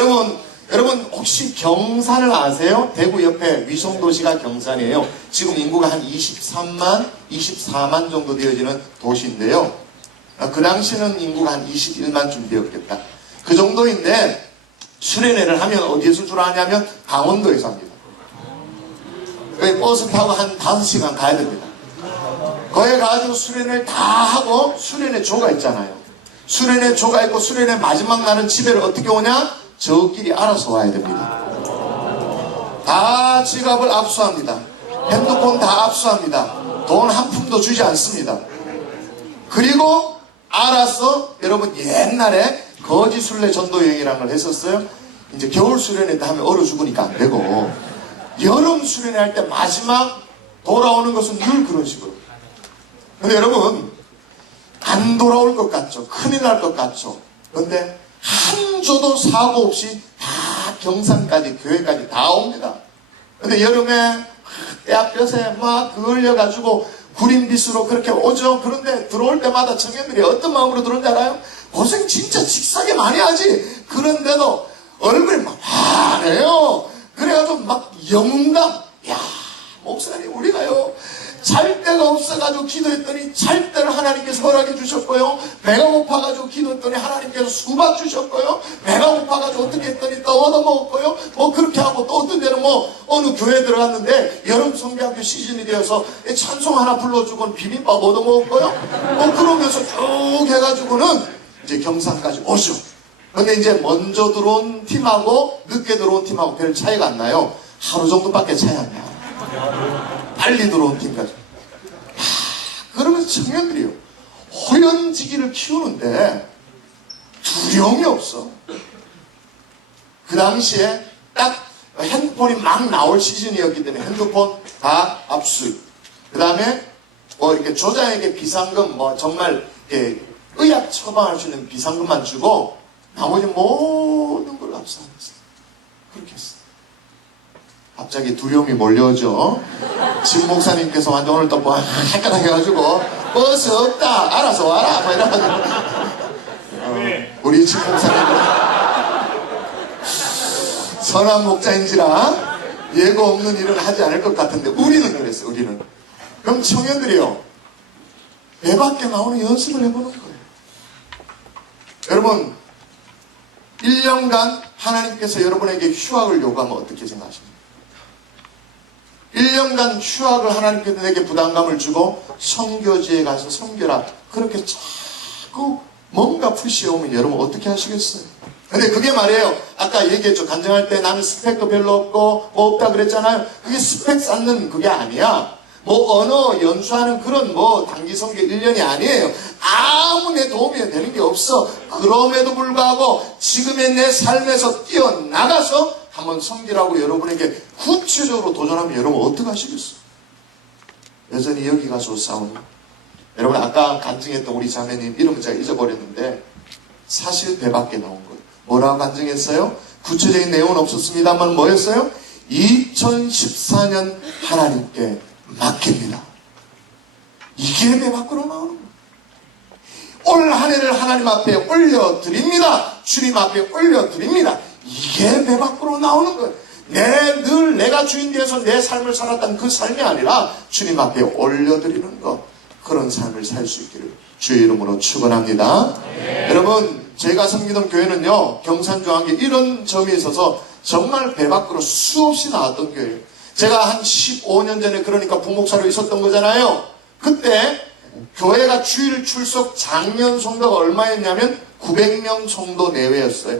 여러분 혹시 경산을 아세요? 대구 옆에 위성도시가 경산이에요. 지금 인구가 한 23만, 24만 정도 되어지는 도시인데요. 그 당시는 인구가 한 21만쯤 되었겠다. 그 정도인데 수련회를 하면 어디에서 주로 하냐면 강원도에서 합니다. 버스 타고 한 5시간 가야 됩니다. 거기에 가가지고 수련회를 다 하고 수련회 조가 있잖아요. 수련회 조가 있고 수련회 마지막 날은 집에를 어떻게 오냐? 저끼리 알아서 와야 됩니다. 다 지갑을 압수합니다. 핸드폰 다 압수합니다. 돈 한 푼도 주지 않습니다. 그리고 알아서 여러분 옛날에 거지 순례 전도 여행이라는 걸 했었어요. 이제 겨울 수련회 때 하면 얼어 죽으니까 안 되고 여름 수련회 할 때 마지막 돌아오는 것은 늘 그런 식으로. 근데 여러분, 안 돌아올 것 같죠? 큰일 날 것 같죠? 근데 한 조도 사고 없이 다 경산까지, 교회까지 다 옵니다. 근데 여름에 떼앞볕에 막 그을려가지고 구린빛으로 그렇게 오죠. 그런데 들어올 때마다 청년들이 어떤 마음으로 들어오는지 알아요? 고생 진짜 직사게 많이 하지. 그런데도 얼굴이 막 환해요. 그래가지고 막 영담. 야, 목사님, 우리가요 잘 데가 없어가지고 기도했더니 잘 데를 하나님께서 허락해 주셨고요. 배가 고파가지고 기도했더니 하나님께서 수박 주셨고요. 배가 고파가지고 어떻게 했더니 또 얻어먹었고요. 뭐 그렇게 하고 또 어떤 데는 뭐 어느 교회 들어갔는데 여름 성경학교 시즌이 되어서 찬송 하나 불러주고는 비빔밥 얻어먹었고요. 뭐 그러면서 쭉 해가지고는 이제 경산까지 오죠. 근데 이제 먼저 들어온 팀하고 늦게 들어온 팀하고 별 차이가 안 나요. 하루 정도밖에 차이 안 나요. 빨리 들어온 팀까지. 그러면서 청년들이요, 호연지기를 키우는데 두려움이 없어. 그 당시에 딱 핸드폰이 막 나올 시즌이었기 때문에 핸드폰 다 압수. 그 다음에 뭐 이렇게 조장에게 비상금, 뭐 정말 이렇게 의학 처방할 수 있는 비상금만 주고 나머지 모든 걸 압수하면서 그렇게 했어. 갑자기 두려움이 몰려오죠. 진 목사님께서 완전 오늘 또 뭐 헷갈하게 해가지고 버스 없다, 알아서 와라 뭐 이래가지고 우리 진 목사님은 선한 목자인지라 예고 없는 일은 하지 않을 것 같은데 우리는 그랬어요. 우리는. 그럼 청년들이요, 배 밖에 나오는 연습을 해보는 거예요. 여러분, 1년간 하나님께서 여러분에게 휴학을 요구하면 어떻게 생각하십니까? 1년간 휴학을 하나님께서 내게 부담감을 주고 선교지에 가서 선교라 그렇게 자꾸 뭔가 푸시오면 여러분 어떻게 하시겠어요? 근데 그게 말이에요. 아까 얘기했죠. 간증할 때 나는 스펙도 별로 없고 뭐 없다 그랬잖아요. 그게 스펙 쌓는 그게 아니야. 뭐 언어 연수하는 그런 뭐 단기 선교 1년이 아니에요. 아무 내 도움이 되는 게 없어. 그럼에도 불구하고 지금의 내 삶에서 뛰어나가서 한번 섬기라고 여러분에게 구체적으로 도전하면 여러분 어떻게 하시겠어요? 여전히 여기 가서 싸우는. 여러분 아까 간증했던 우리 자매님 이름은 제가 잊어버렸는데 사실 배 밖에 나온 거예요. 뭐라고 간증했어요? 구체적인 내용은 없었습니다만 뭐였어요? 2014년 하나님께 맡깁니다. 이게 배 밖으로 나오는 거예요. 올 한 해를 하나님 앞에 올려드립니다. 주님 앞에 올려드립니다. 이게 배 밖으로 나오는 거예요. 늘 내가 주인 되어서 내 삶을 살았던 그 삶이 아니라 주님 앞에 올려드리는 것. 그런 삶을 살 수 있기를 주의 이름으로 축원합니다. 여러분 제가 섬기던 교회는요 경산중앙교 이런 점이 있어서 정말 배 밖으로 수없이 나왔던 교회예요. 제가 한 15년 전에 그러니까 부목사로 있었던 거잖아요. 그때 교회가 주일 출석 작년 성도가 얼마였냐면 900명 정도 내외였어요.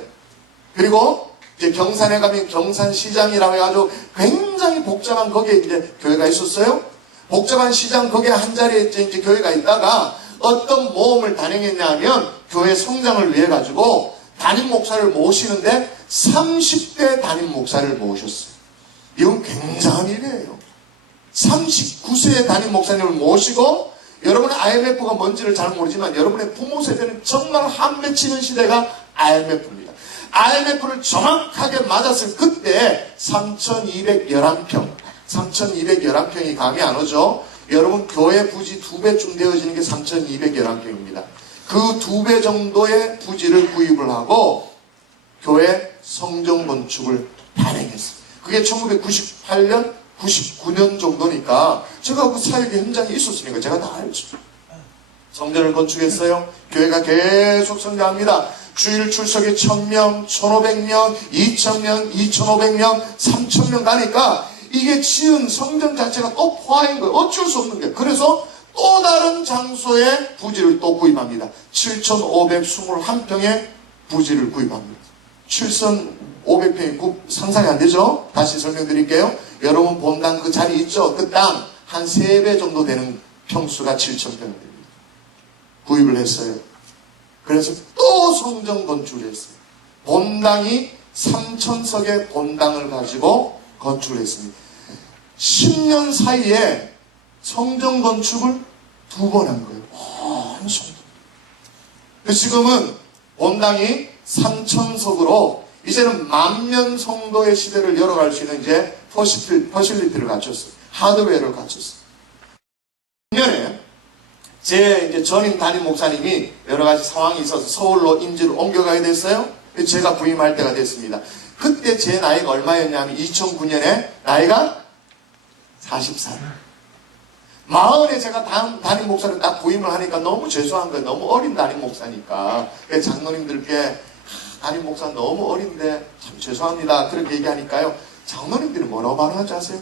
그리고 이제 경산에 가면 경산시장이라고 해가지고 굉장히 복잡한 거기에 이제 교회가 있었어요. 복잡한 시장 거기에 한 자리에 이제 교회가 있다가 어떤 모험을 단행했냐면 교회 성장을 위해 가지고 담임 목사를 모시는데 30대 담임 목사를 모셨어요. 이건 굉장한 일이에요. 39세의 담임 목사님을 모시고 여러분 IMF가 뭔지를 잘 모르지만 여러분의 부모 세대는 정말 한맺히는 시대가 IMF입니다. IMF를 정확하게 맞았을 그때 3,211평이 감이 안 오죠? 여러분 교회 부지 2배쯤 되어지는 게 3,211평입니다. 그 2배 정도의 부지를 구입을 하고 교회 성전 건축을 단행했어요. 그게 1998년, 99년 정도니까 제가 그 사역의 현장에 있었으니까 제가 다 알죠. 성전을 건축했어요. 교회가 계속 성장합니다. 주일 출석이 1,000명, 1,500명, 2,000명, 2,500명, 3,000명 가니까 이게 지은 성전 자체가 또 포화인 거예요. 어쩔 수 없는 거예요. 그래서 또 다른 장소에 부지를 또 구입합니다. 7,521평의 부지를 구입합니다. 7,500평이 상상이 안 되죠? 다시 설명드릴게요. 여러분 본당 그 자리 있죠? 그 땅 한 3배 정도 되는 평수가 7,000평 됩니다. 구입을 했어요. 그래서 또 성전 건축을 했어요. 본당이 3,000석의 본당을 가지고 건축을 했습니다. 10년 사이에 성전 건축을 2번 한 거예요. 온 성전. 지금은 본당이 3,000석으로 이제는 만면 성도의 시대를 열어갈 수 있는 이제 퍼실리티를 갖췄어요. 하드웨어를 갖췄어요. 작년에 제 이제 전임 담임 목사님이 여러 가지 상황이 있어서 서울로 임지를 옮겨가게 됐어요. 제가 부임할 때가 됐습니다. 그때 제 나이가 얼마였냐면 2009년에 나이가 40살. 40에 제가 담임 목사를 딱 부임을 하니까 너무 죄송한 거예요. 너무 어린 담임 목사니까. 장로님들께 담임 목사 너무 어린데 참 죄송합니다. 그렇게 얘기하니까요. 장로님들이 뭐라고 반응하지 아세요?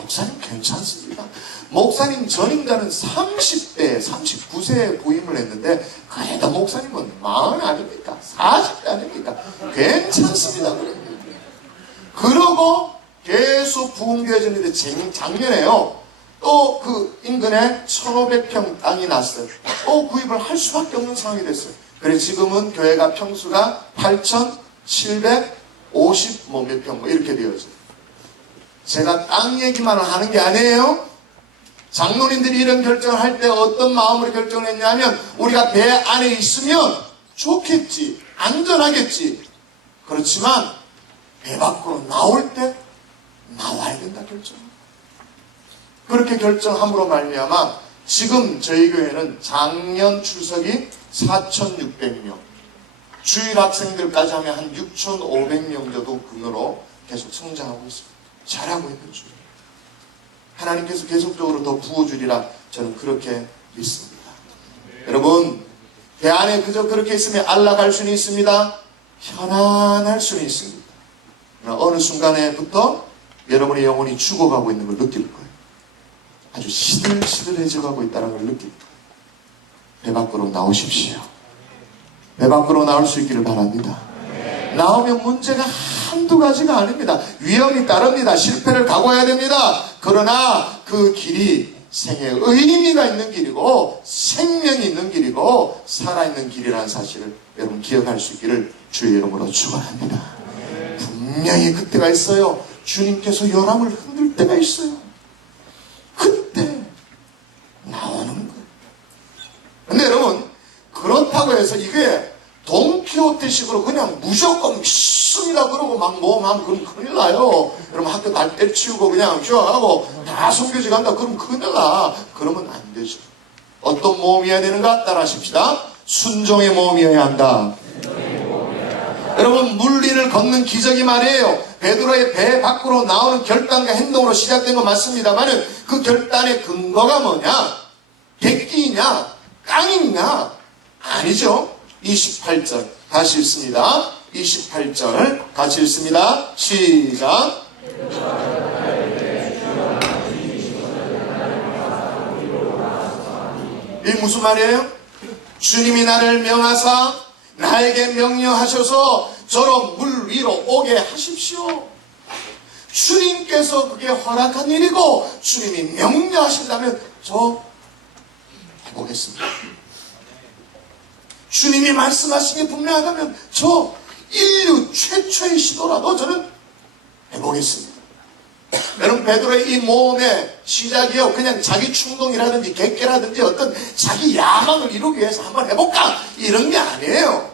목사님 괜찮습니다. 목사님 전임자는 30대, 39세에 부임을 했는데 그래도 목사님은 40 아닙니까? 40대 아닙니까? 괜찮습니다. 그러고 계속 부흥되어졌는데 작년에요. 또 그 인근에 1,500평 땅이 났어요. 또 구입을 할 수밖에 없는 상황이 됐어요. 그래서 지금은 교회가 평수가 8,750 몇 평 이렇게 되어져요. 제가 땅 얘기만 하는 게 아니에요. 장로님들이 이런 결정을 할 때 어떤 마음으로 결정을 했냐면 우리가 배 안에 있으면 좋겠지, 안전하겠지. 그렇지만 배 밖으로 나올 때 나와야 된다 결정. 그렇게 결정함으로 말미암아 지금 저희 교회는 작년 출석이 4,600명, 주일 학생들까지 하면 한 6,500명 정도 근으로 계속 성장하고 있습니다. 잘하고 있는 중이에요. 하나님께서 계속적으로 더 부어주리라 저는 그렇게 믿습니다. 여러분 배 안에 그저 그렇게 있으면 안락할 수는 있습니다. 편안할 수는 있습니다. 어느 순간에부터 여러분의 영혼이 죽어가고 있는 걸 느낄 거예요. 아주 시들시들해져 가고 있다는 걸 느낄 거예요. 배 밖으로 나오십시오. 배 밖으로 나올 수 있기를 바랍니다. 나오면 문제가 한두 가지가 아닙니다. 위험이 따릅니다. 실패를 각오해야 됩니다. 그러나 그 길이 생의 의미가 있는 길이고 생명이 있는 길이고 살아있는 길이라는 사실을 여러분 기억할 수 있기를 주의 이름으로 축원합니다. 분명히 그때가 있어요. 주님께서 요람을 흔들 때가 있어요. 그때 나오는 거예요. 근데 여러분, 그렇다고 해서 이게 돈키호테식으로 그냥 무조건 믿습니다 그러고 막 모험하면 그럼 큰일 나요. 여러분 학교 다 때려치우고 그냥 휴학하고 다 선교지 간다 그러면 큰일 나. 그러면 안 되죠. 어떤 모험이어야 되는가? 따라 하십시다. 순종의 모험이어야 한다. 여러분 물 위를 걷는 기적이 말이에요. 베드로의 배 밖으로 나오는 결단과 행동으로 시작된 건 맞습니다만은 그 결단의 근거가 뭐냐? 객기이냐? 깡이냐? 아니죠. 28절 다시 읽습니다. 28절 같이 읽습니다. 시작. 이 무슨 말이에요? 주님이 나를 명하사 나에게 명령하셔서 저로 물 위로 오게 하십시오. 주님께서 그게 허락한 일이고 주님이 명령하신다면 저 해보겠습니다. 주님이 말씀하신 게 분명하다면 저 인류 최초의 시도라도 저는 해보겠습니다. 여러분 베드로의 이 모험의 시작이요 그냥 자기 충동이라든지 객계라든지 어떤 자기 야망을 이루기 위해서 한번 해볼까 이런 게 아니에요.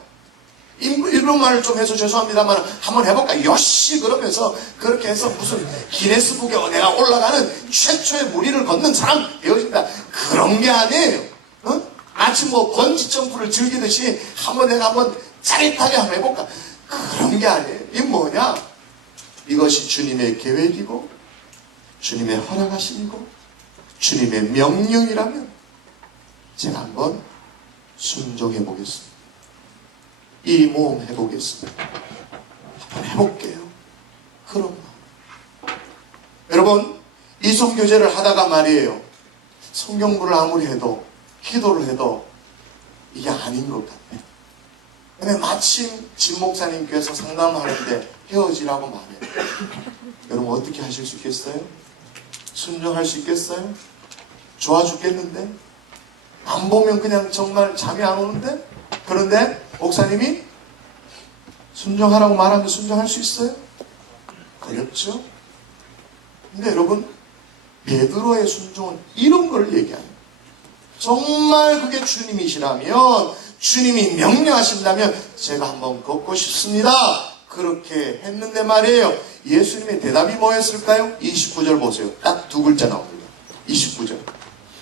일본말을 좀 해서 죄송합니다만 한번 해볼까 요시 그러면서 그렇게 해서 무슨 기네스북에 내가 올라가는 최초의 무리를 걷는 사람 되어진다 그런 게 아니에요. 마치 뭐 번지 점프를 즐기듯이 내가 한번 짜릿하게 한번 해볼까 그런 게 아니에요. 이 뭐냐? 이것이 주님의 계획이고 주님의 허락하심이고 주님의 명령이라면 제가 한번 순종해 보겠습니다. 이 모험 해보겠습니다. 한번 해볼게요. 그럼 여러분 이 선교제를 하다가 말이에요. 성경부를 아무리 해도 기도를 해도 이게 아닌 것 같아요. 근데 마침 진 목사님께서 상담하는데 헤어지라고 말해요. 여러분 어떻게 하실 수 있겠어요? 순종할 수 있겠어요? 좋아 죽겠는데? 안 보면 그냥 정말 잠이 안 오는데? 그런데 목사님이 순종하라고 말하면 순종할 수 있어요? 어렵죠? 근데 여러분 베드로의 순종은 이런 걸 얘기합니다. 정말 그게 주님이시라면 주님이 명령하신다면 제가 한번 걷고 싶습니다. 그렇게 했는데 말이에요. 예수님의 대답이 뭐였을까요? 29절 보세요. 딱 두 글자 나옵니다. 29절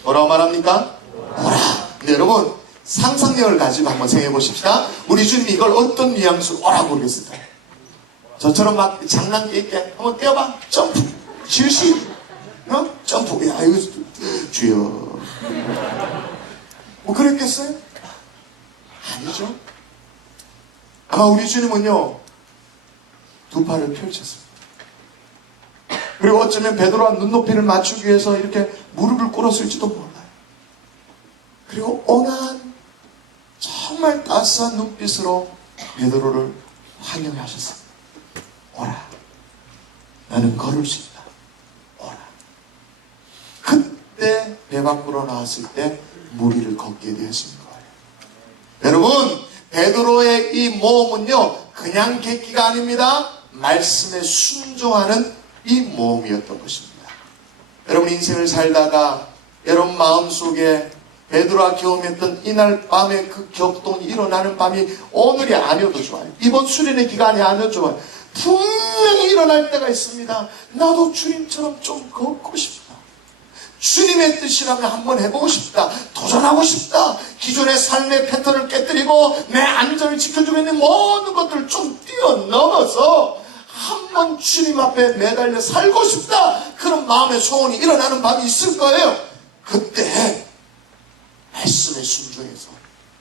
뭐라고 말합니까? 오라. 근데 여러분 상상력을 가지고 한번 생각해 보십시다. 우리 주님이 이걸 어떤 뉘앙스로 오라고 그러겠을까요? 저처럼 막 장난기 있게 한번 뛰어봐. 점프 실시 점프 야 이거 주여 뭐 그랬겠어요? 아니죠. 아마 우리 주님은요 두 팔을 펼쳤습니다. 그리고 어쩌면 베드로와 눈높이를 맞추기 위해서 이렇게 무릎을 꿇었을지도 몰라요. 그리고 온한 정말 따스한 눈빛으로 베드로를 환영하셨습니다. 오라. 나는 걸을 수 있다. 오라. 그때 배 밖으로 나왔을 때 무리를 걷게 되었습니다. 여러분 베드로의 이 모험은요 그냥 객기가 아닙니다. 말씀에 순종하는 이 모험이었던 것입니다. 여러분 인생을 살다가 여러분 마음속에 베드로가 경험했던 이날 밤에 그 격동이 일어나는 밤이 오늘이 아니어도 좋아요. 이번 수련의 기간이 아니어도 좋아요. 분명히 일어날 때가 있습니다. 나도 주님처럼 좀 걷고 싶다. 주님의 뜻이라면 한번 해보고 싶다. 도전하고 싶다. 기존의 삶의 패턴을 깨뜨리고 내 안전을 지켜주고 있는 모든 것들을 좀 뛰어넘어서 한번 주님 앞에 매달려 살고 싶다. 그런 마음의 소원이 일어나는 밤이 있을 거예요. 그때 말씀에 순종해서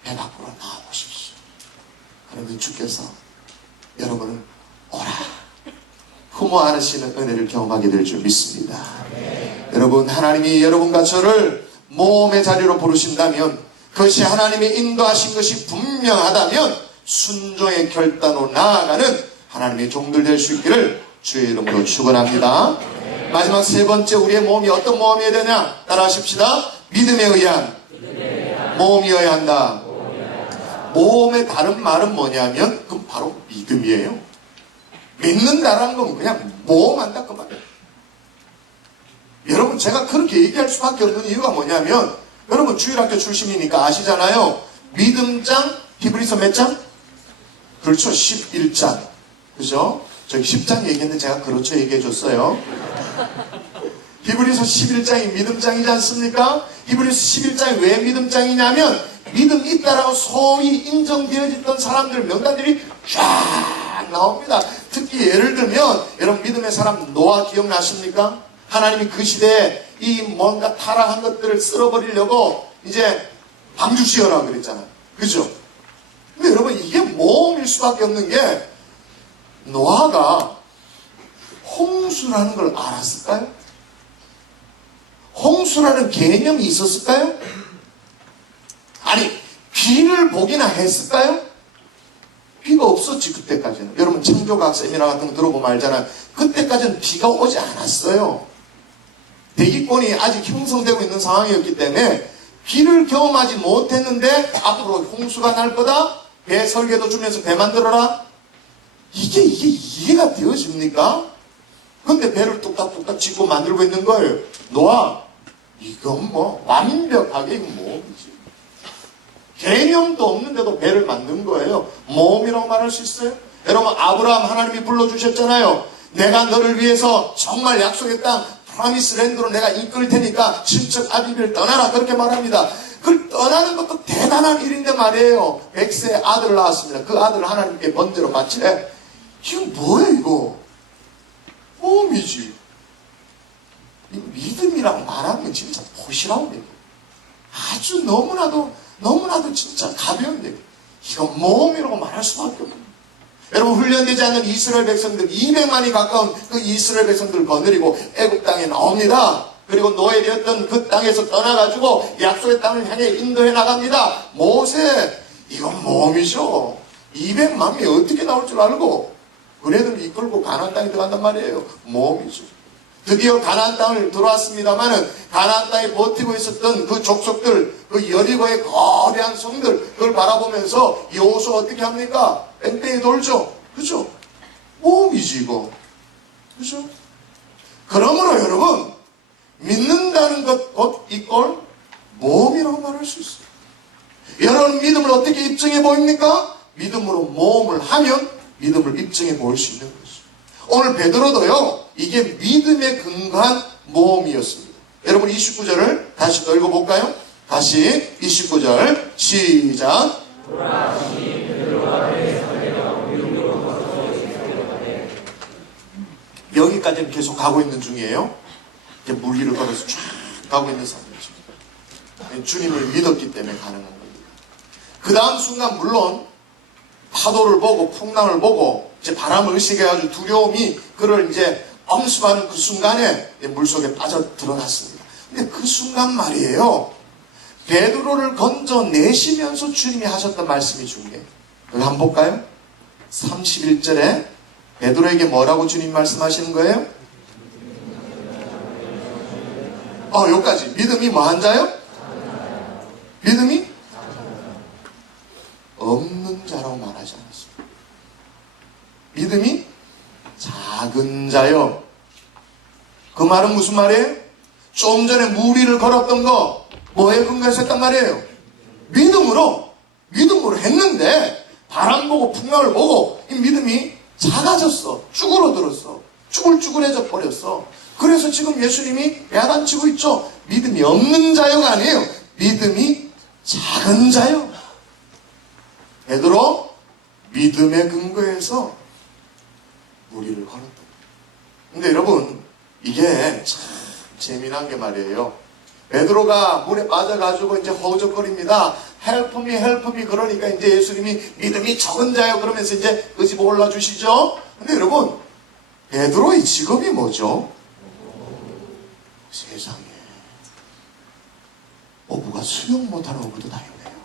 배 밖으로 나와보십시오. 그러면 주께서 여러분을 오라 부모 안으시는 은혜를 경험하게 될 줄 믿습니다. 여러분, 하나님이 여러분과 저를 모험의 자리로 부르신다면, 그것이 하나님의 인도하신 것이 분명하다면 순종의 결단으로 나아가는 하나님의 종들 될 수 있기를 주의 이름으로 축원합니다. 마지막 세 번째, 우리의 모험이 어떤 모험이어야 되냐? 따라하십시다. 믿음에 의한 모험이어야 한다. 모험의 다른 말은 뭐냐면 그건 바로 믿음이에요. 믿는다라는 건 그냥 모험한다 그 말이에요. 여러분, 제가 그렇게 얘기할 수밖에 없는 이유가 뭐냐면, 여러분 주일학교 출신이니까 아시잖아요. 믿음장 히브리서 몇 장? 그렇죠, 11장. 그죠? 저기 10장 얘기했는데 제가 그렇죠 얘기해 줬어요. 히브리서 11장이 믿음장이지 않습니까? 히브리서 11장이 왜 믿음장이냐면, 믿음이 있다라고 소위 인정되어졌던 사람들 명단들이 쫙 나옵니다. 특히 예를 들면, 여러분 믿음의 사람 노아 기억나십니까? 하나님이 그 시대에 이 뭔가 타락한 것들을 쓸어버리려고 이제 방주 지어라 그랬잖아요. 그죠? 근데 여러분, 이게 모험일 수밖에 없는 게, 노아가 홍수라는 걸 알았을까요? 홍수라는 개념이 있었을까요? 아니, 비를 보기나 했을까요? 비가 없었지, 그때까지는. 여러분 창조과학 세미나 같은 거 들어보면 알잖아요. 그때까지는 비가 오지 않았어요. 대기권이 아직 형성되고 있는 상황이었기 때문에 비를 경험하지 못했는데, 앞으로 홍수가 날 거다, 배 설계도 주면서 배 만들어라. 이게 이해가 되어집니까? 근데 배를 뚝딱뚝딱 짓고 만들고 있는 거예요. 노아, 이건 뭐 완벽하게 이건 모험이지. 개념도 없는데도 배를 만든 거예요. 모험이라고 말할 수 있어요? 여러분, 아브라함 하나님이 불러주셨잖아요. 내가 너를 위해서 정말 약속의 땅 프라미스 랜드로 내가 이끌 테니까 친척 아비를 떠나라, 그렇게 말합니다. 그 떠나는 것도 대단한 일인데 말이에요. 100세 아들을 낳았습니다. 그 아들을 하나님께 번제로 바치래. 이건 뭐예요 이거? 모험이지. 이 믿음이라고 말하면 진짜 보시라고 얘기. 아주 너무나도 진짜 가벼운 얘기. 이건 모험이라고 말할 수밖에 없어요. 여러분, 훈련되지 않는 이스라엘 백성들 200만이 가까운 그 이스라엘 백성들을 거느리고 애국 땅에 나옵니다. 그리고 노예되었던 그 땅에서 떠나가지고 약속의 땅을 향해 인도해 나갑니다. 모세, 이건 모험이죠. 200만이 어떻게 나올 줄 알고 그네들을 이끌고 가나안 땅에 들어간단 말이에요. 모험이죠. 드디어 가나안 땅을 들어왔습니다마는 가나안 땅에 버티고 있었던 그 족속들, 그 여리고의 거대한 성들, 그걸 바라보면서 여호수아 어떻게 합니까? 뺑뺑이 돌죠. 그죠? 모험이지 이거. 그죠? 그러므로 여러분, 믿는다는 것 곧 이꼴 모험이라고 말할 수 있어요. 여러분, 믿음을 어떻게 입증해 보입니까? 믿음으로 모험을 하면 믿음을 입증해 보일 수 있는 것이죠. 오늘 베드로도요, 이게 믿음에 근거한 모험이었습니다. 여러분 29절을 다시 또 읽어볼까요? 다시 29절 시작. 여기까지는 계속 가고 있는 중이에요. 이제 물 위를 걸어서 쫙 가고 있는 상황이죠. 주님을 믿었기 때문에 가능한 겁니다. 그 다음 순간 물론 파도를 보고 풍랑을 보고 이제 바람을 의식해가지고 두려움이 그를 이제 엄습하는 그 순간에 물속에 빠져 들어갔습니다. 근데 그 순간 말이에요, 베드로를 건져내시면서 주님이 하셨던 말씀이 중요해요. 그거 한번 볼까요? 31절에 베드로에게 뭐라고 주님 말씀하시는 거예요? 여기까지. 믿음이 뭐한 자요? 믿음이 없는 자라고 말하지 않았습니다. 믿음이 작은 자요. 그 말은 무슨 말이에요? 좀 전에 물 위를 걸었던 거 뭐에 근거해서 했단 말이에요? 믿음으로 했는데 바람 보고 풍랑을 보고 이 믿음이 작아졌어. 쭈그러들었어. 쭈글쭈글해져 버렸어. 그래서 지금 예수님이 야단치고 있죠. 믿음이 없는 자요가 아니에요. 믿음이 작은 자요. 베드로 믿음에 근거해서 무리를 걸었다. 근데 여러분, 이게 참 재미난 게 말이에요. 베드로가 물에 빠져가지고 이제 허우적거립니다. Help me, help me. 그러니까 이제 예수님이 믿음이 적은 자요 그러면서 이제 끄집어 올라주시죠. 근데 여러분, 베드로의 직업이 뭐죠? 세상에. 어부가 수영 못하는 어부도 다 있네요.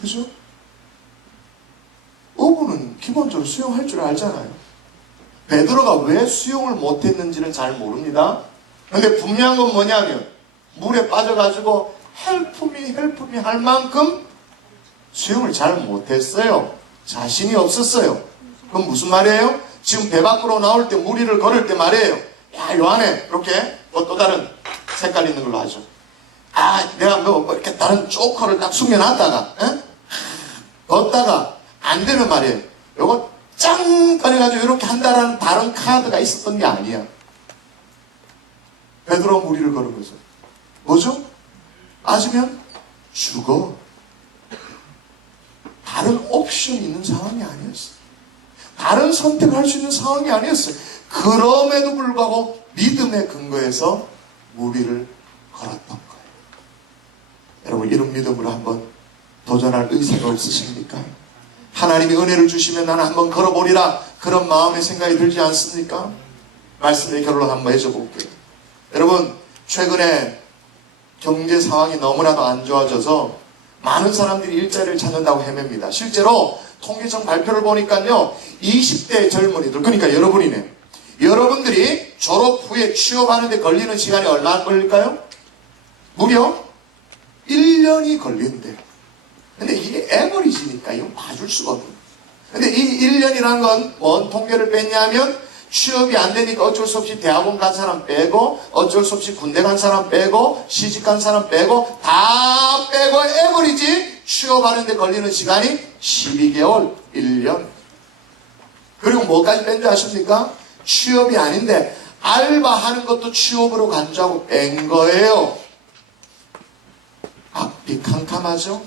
그죠? 어부는 기본적으로 수영할 줄 알잖아요. 베드로가 왜 수영을 못했는지는 잘 모릅니다. 근데 분명한 건 뭐냐면 물에 빠져가지고 헬프미 할 만큼 수영을 잘 못했어요. 자신이 없었어요. 그럼 무슨 말이에요? 지금 배 밖으로 나올 때 물 위를 걸을 때 말이에요. 야, 요 안에 이렇게 또 다른 색깔 있는 걸로 하죠. 내가 뭐 이렇게 다른 조커를 딱 숨겨놨다가 걷다가 안 되면 말이에요. 요거 짱 꺼내가지고 이렇게 한다라는 다른 카드가 있었던 게 아니야. 베드로 물 위를 걸은 거죠. 뭐죠? 빠지면 죽어. 다른 옵션이 있는 상황이 아니었어요. 다른 선택을 할 수 있는 상황이 아니었어요. 그럼에도 불구하고 믿음의 근거에서 물 위를 걸었던 거예요. 여러분, 이런 믿음으로 한번 도전할 의사가 없으십니까? 하나님이 은혜를 주시면 나는 한번 걸어보리라, 그런 마음의 생각이 들지 않습니까? 말씀의 결론 한번 해줘 볼게요. 여러분, 최근에 경제 상황이 너무나도 안 좋아져서 많은 사람들이 일자리를 찾는다고 헤맵니다. 실제로 통계청 발표를 보니까요, 20대 젊은이들, 그러니까 여러분이네. 여러분들이 졸업 후에 취업하는데 걸리는 시간이 얼마나 걸릴까요? 무려 1년이 걸린대요. 근데 이게 에버리지니까 이건 봐줄 수가 없어요. 근데 이 1년이라는 건 뭔 통계를 뺐냐면, 취업이 안 되니까 어쩔 수 없이 대학원 간 사람 빼고, 어쩔 수 없이 군대 간 사람 빼고, 시집 간 사람 빼고, 다 빼고 에버리지 취업하는데 걸리는 시간이 12개월, 1년. 그리고 뭐까지 뺀 줄 아십니까? 취업이 아닌데 알바하는 것도 취업으로 간주하고 뺀 거예요. 앞이 캄캄하죠?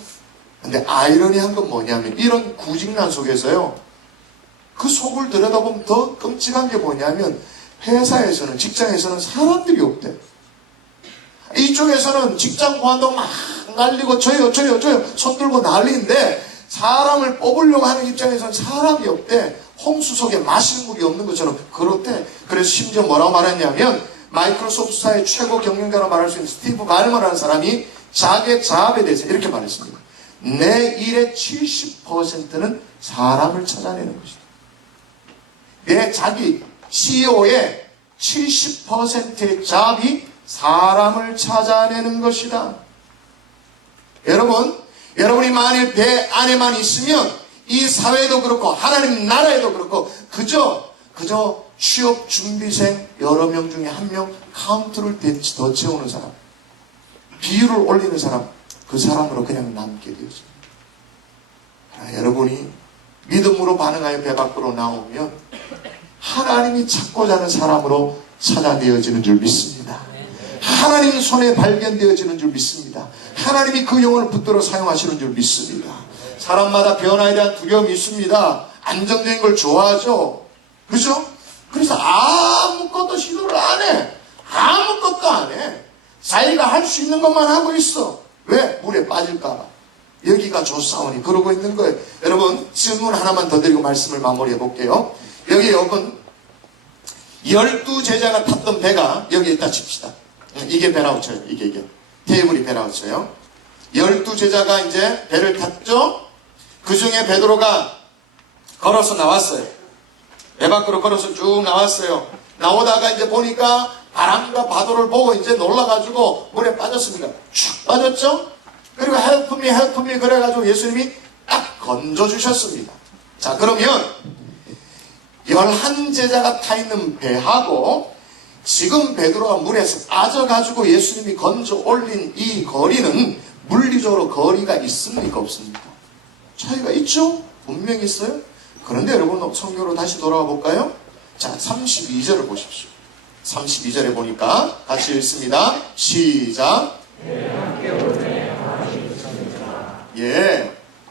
근데 아이러니한 건 뭐냐면, 이런 구직난 속에서요, 그 속을 들여다보면 더 끔찍한 게 뭐냐면, 회사에서는, 직장에서는 사람들이 없대. 이쪽에서는 직장 구한다고 막 난리고, 저요 손 들고 난리인데, 사람을 뽑으려고 하는 입장에서는 사람이 없대. 홍수 속에 마시는 물이 없는 것처럼 그렇대. 그래서 심지어 뭐라고 말했냐면, 마이크로소프트사의 최고 경영자로 말할 수 있는 스티브 발머라는 사람이 자기의 자업에 대해서 이렇게 말했습니다. 내 일의 70%는 사람을 찾아내는 것이다. 내 자기 CEO의 70%의 잡이 사람을 찾아내는 것이다. 여러분이 만일 배 안에만 있으면 이 사회도 그렇고 하나님 나라에도 그렇고 그저 취업 준비생 여러 명 중에 한 명 카운트를 더 채우는 사람, 비율을 올리는 사람, 그 사람으로 그냥 남게 되었습니다. 여러분이 믿음으로 반응하여 배 밖으로 나오면 하나님이 찾고자 하는 사람으로 찾아내어지는 줄 믿습니다. 하나님 손에 발견되어지는 줄 믿습니다. 하나님이 그 영혼을 붙들어 사용하시는 줄 믿습니다. 사람마다 변화에 대한 두려움이 있습니다. 안정적인 걸 좋아하죠. 그죠? 그래서 아무것도 시도를 안 해. 아무것도 안 해. 자기가 할 수 있는 것만 하고 있어. 왜? 물에 빠질까봐. 여기가 좋사오니 그러고 있는 거예요. 여러분, 질문 하나만 더 드리고 말씀을 마무리해 볼게요. 여러분 12제자가 탔던 배가 여기 있다 칩시다. 이게 베라우쳐요. 이게 테이블이 베라우쳐요. 12제자가 이제 배를 탔죠. 그 중에 베드로가 걸어서 나왔어요. 배 밖으로 걸어서 쭉 나왔어요. 나오다가 이제 보니까 바람과 파도를 보고 이제 놀라가지고 물에 빠졌습니다. 쭉 빠졌죠. 그리고 help me 그래가지고 예수님이 딱 건져주셨습니다. 자, 그러면 11제자가 타 있는 배하고 지금 베드로가 물에서 빠져가지고 예수님이 건져 올린 이 거리는 물리적으로 거리가 있습니까? 없습니까? 차이가 있죠? 분명히 있어요. 그런데 여러분 성경으로 다시 돌아가 볼까요? 자, 32절을 보십시오. 32절에 보니까 같이 읽습니다. 시작.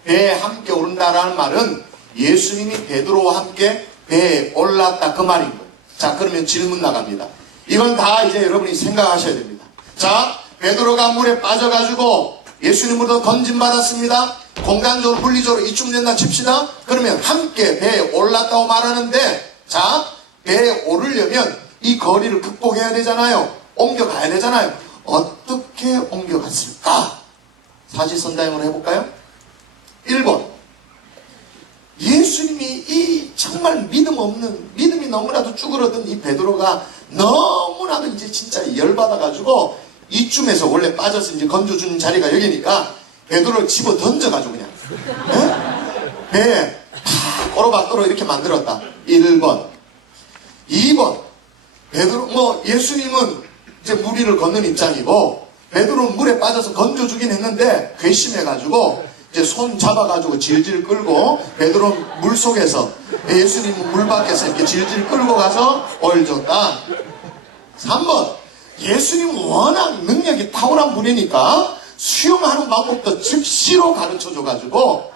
배에 함께 오른다라는 말은 예수님이 베드로와 함께 배에 올랐다 그 말인 거예요. 자, 그러면 질문 나갑니다. 이건 다 이제 여러분이 생각하셔야 됩니다. 자, 베드로가 물에 빠져가지고 예수님으로부터 건진받았습니다. 공간적으로 물리적으로 이쯤 된다 칩시다. 그러면 함께 배에 올랐다고 말하는데, 자, 배에 오르려면 이 거리를 극복해야 되잖아요. 옮겨가야 되잖아요. 어떻게 옮겨갔을까? 사지선다형으로 해볼까요? 1번, 예수님이 이 정말 믿음이 너무나도 쭈그러든 이 베드로가 너무나도 이제 진짜 열받아가지고 이쯤에서 원래 빠져서 이제 건져주는 자리가 여기니까 베드로를 집어 던져가지고 그냥 배에 팍 오로바또로 이렇게 만들었다. 1번. 2번, 베드로, 예수님은 이제 물 위를 걷는 입장이고 베드로는 물에 빠져서 건져주긴 했는데 괘씸해가지고 이제 손 잡아가지고 질질 끌고 베드로는 물 속에서, 예수님은 물 밖에서 이렇게 질질 끌고 가서 얼졌다. 3번, 예수님은 워낙 능력이 탁월한 분이니까 수영하는 방법도 즉시로 가르쳐줘가지고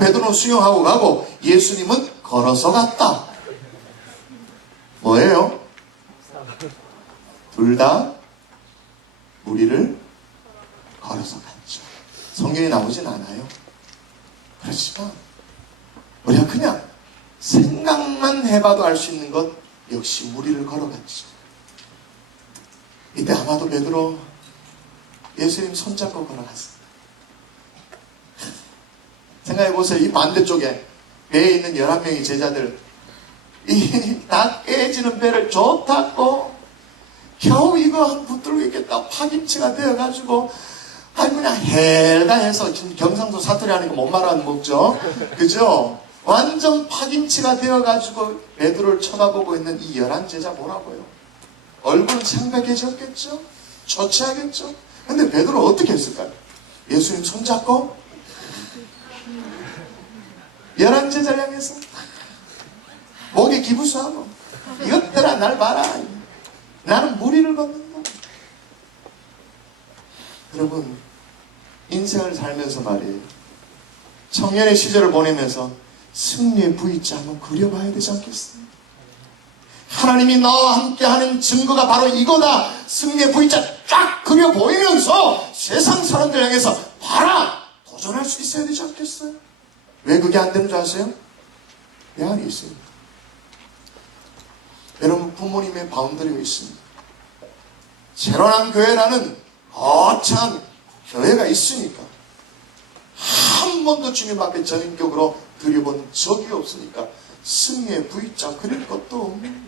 베드로는 수영하고 가고 예수님은 걸어서 갔다. 뭐예요? 둘 다 물 위를 걸어서 갔죠. 성경에 나오진 않아요. 그렇지만 우리가 그냥 생각만 해봐도 알 수 있는 것 역시 물 위를 걸어갔죠. 이때 아마도 베드로 예수님 손잡고 걸어갔습니다. 생각해보세요. 이 반대쪽에 배에 있는 11명의 제자들, 이 다 깨지는 배를 좋다고 겨우 이거 한 붙들고 있겠다 파김치가 되어가지고 아니 그냥 해가 해서 지금 경상도 사투리 하는 거 못 말아먹죠. 그죠? 완전 파김치가 되어가지고 베드로를 쳐다보고 있는 이 11제자 뭐라고요? 얼굴은 창백해졌겠죠? 초췌하겠죠? 근데 베드로 어떻게 했을까요? 예수님 손잡고 11제자를 향해서 목에 기부수하고 이것들아 날 봐라, 나는 물 위를 걷는다. 여러분, 인생을 살면서 말이에요, 청년의 시절을 보내면서 승리의 V자 한번 그려봐야 되지 않겠어요? 하나님이 나와 함께하는 증거가 바로 이거다. 승리의 V자 쫙 그려 보이면서 세상 사람들 향해서 봐라, 도전할 수 있어야 되지 않겠어요? 왜 그게 안 되는 줄 아세요? 내 안에 있습니다. 여러분, 부모님의 바운더리가 있습니다. 새로운 교회라는 거창한 교회가 있으니까 한 번도 주님 앞에 전인격으로 드려본 적이 없으니까 승리의 V자 그릴 것도 없는 거예요.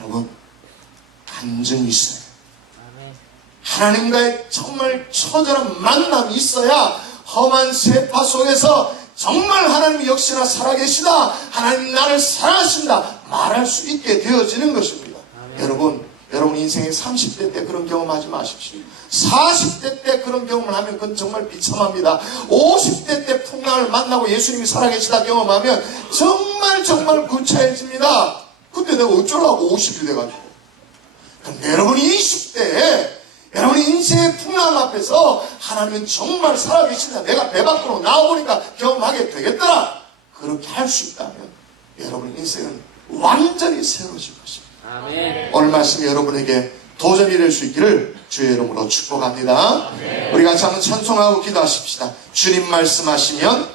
여러분, 간증이 있어요. 하나님과의 정말 처절한 만남이 있어야 험한 세파 속에서 정말 하나님이 역시나 살아계시다, 하나님 나를 사랑하신다 말할 수 있게 되어지는 것입니다. 여러분 인생의 30대 때 그런 경험하지 마십시오. 40대 때 그런 경험을 하면 그건 정말 비참합니다. 50대 때 풍랑을 만나고 예수님이 살아계시다 경험하면 정말 구차해집니다. 근데 내가 어쩌라고 50이 돼가지고. 근데 여러분이 20대에 여러분이 인생의 풍랑 앞에서 하나님은 정말 살아계신다, 내가 배 밖으로 나와보니까 경험하게 되겠더라, 그렇게 할 수 있다면 여러분 인생은 완전히 새로워질 것입니다. 아멘. 오늘 말씀이 여러분에게 도전이 될 수 있기를 주의 이름으로 축복합니다. 아멘. 우리 같이 한번 찬송하고 기도하십시다. 주님 말씀하시면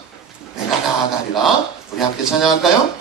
내가 나아가리라. 우리 함께 찬양할까요?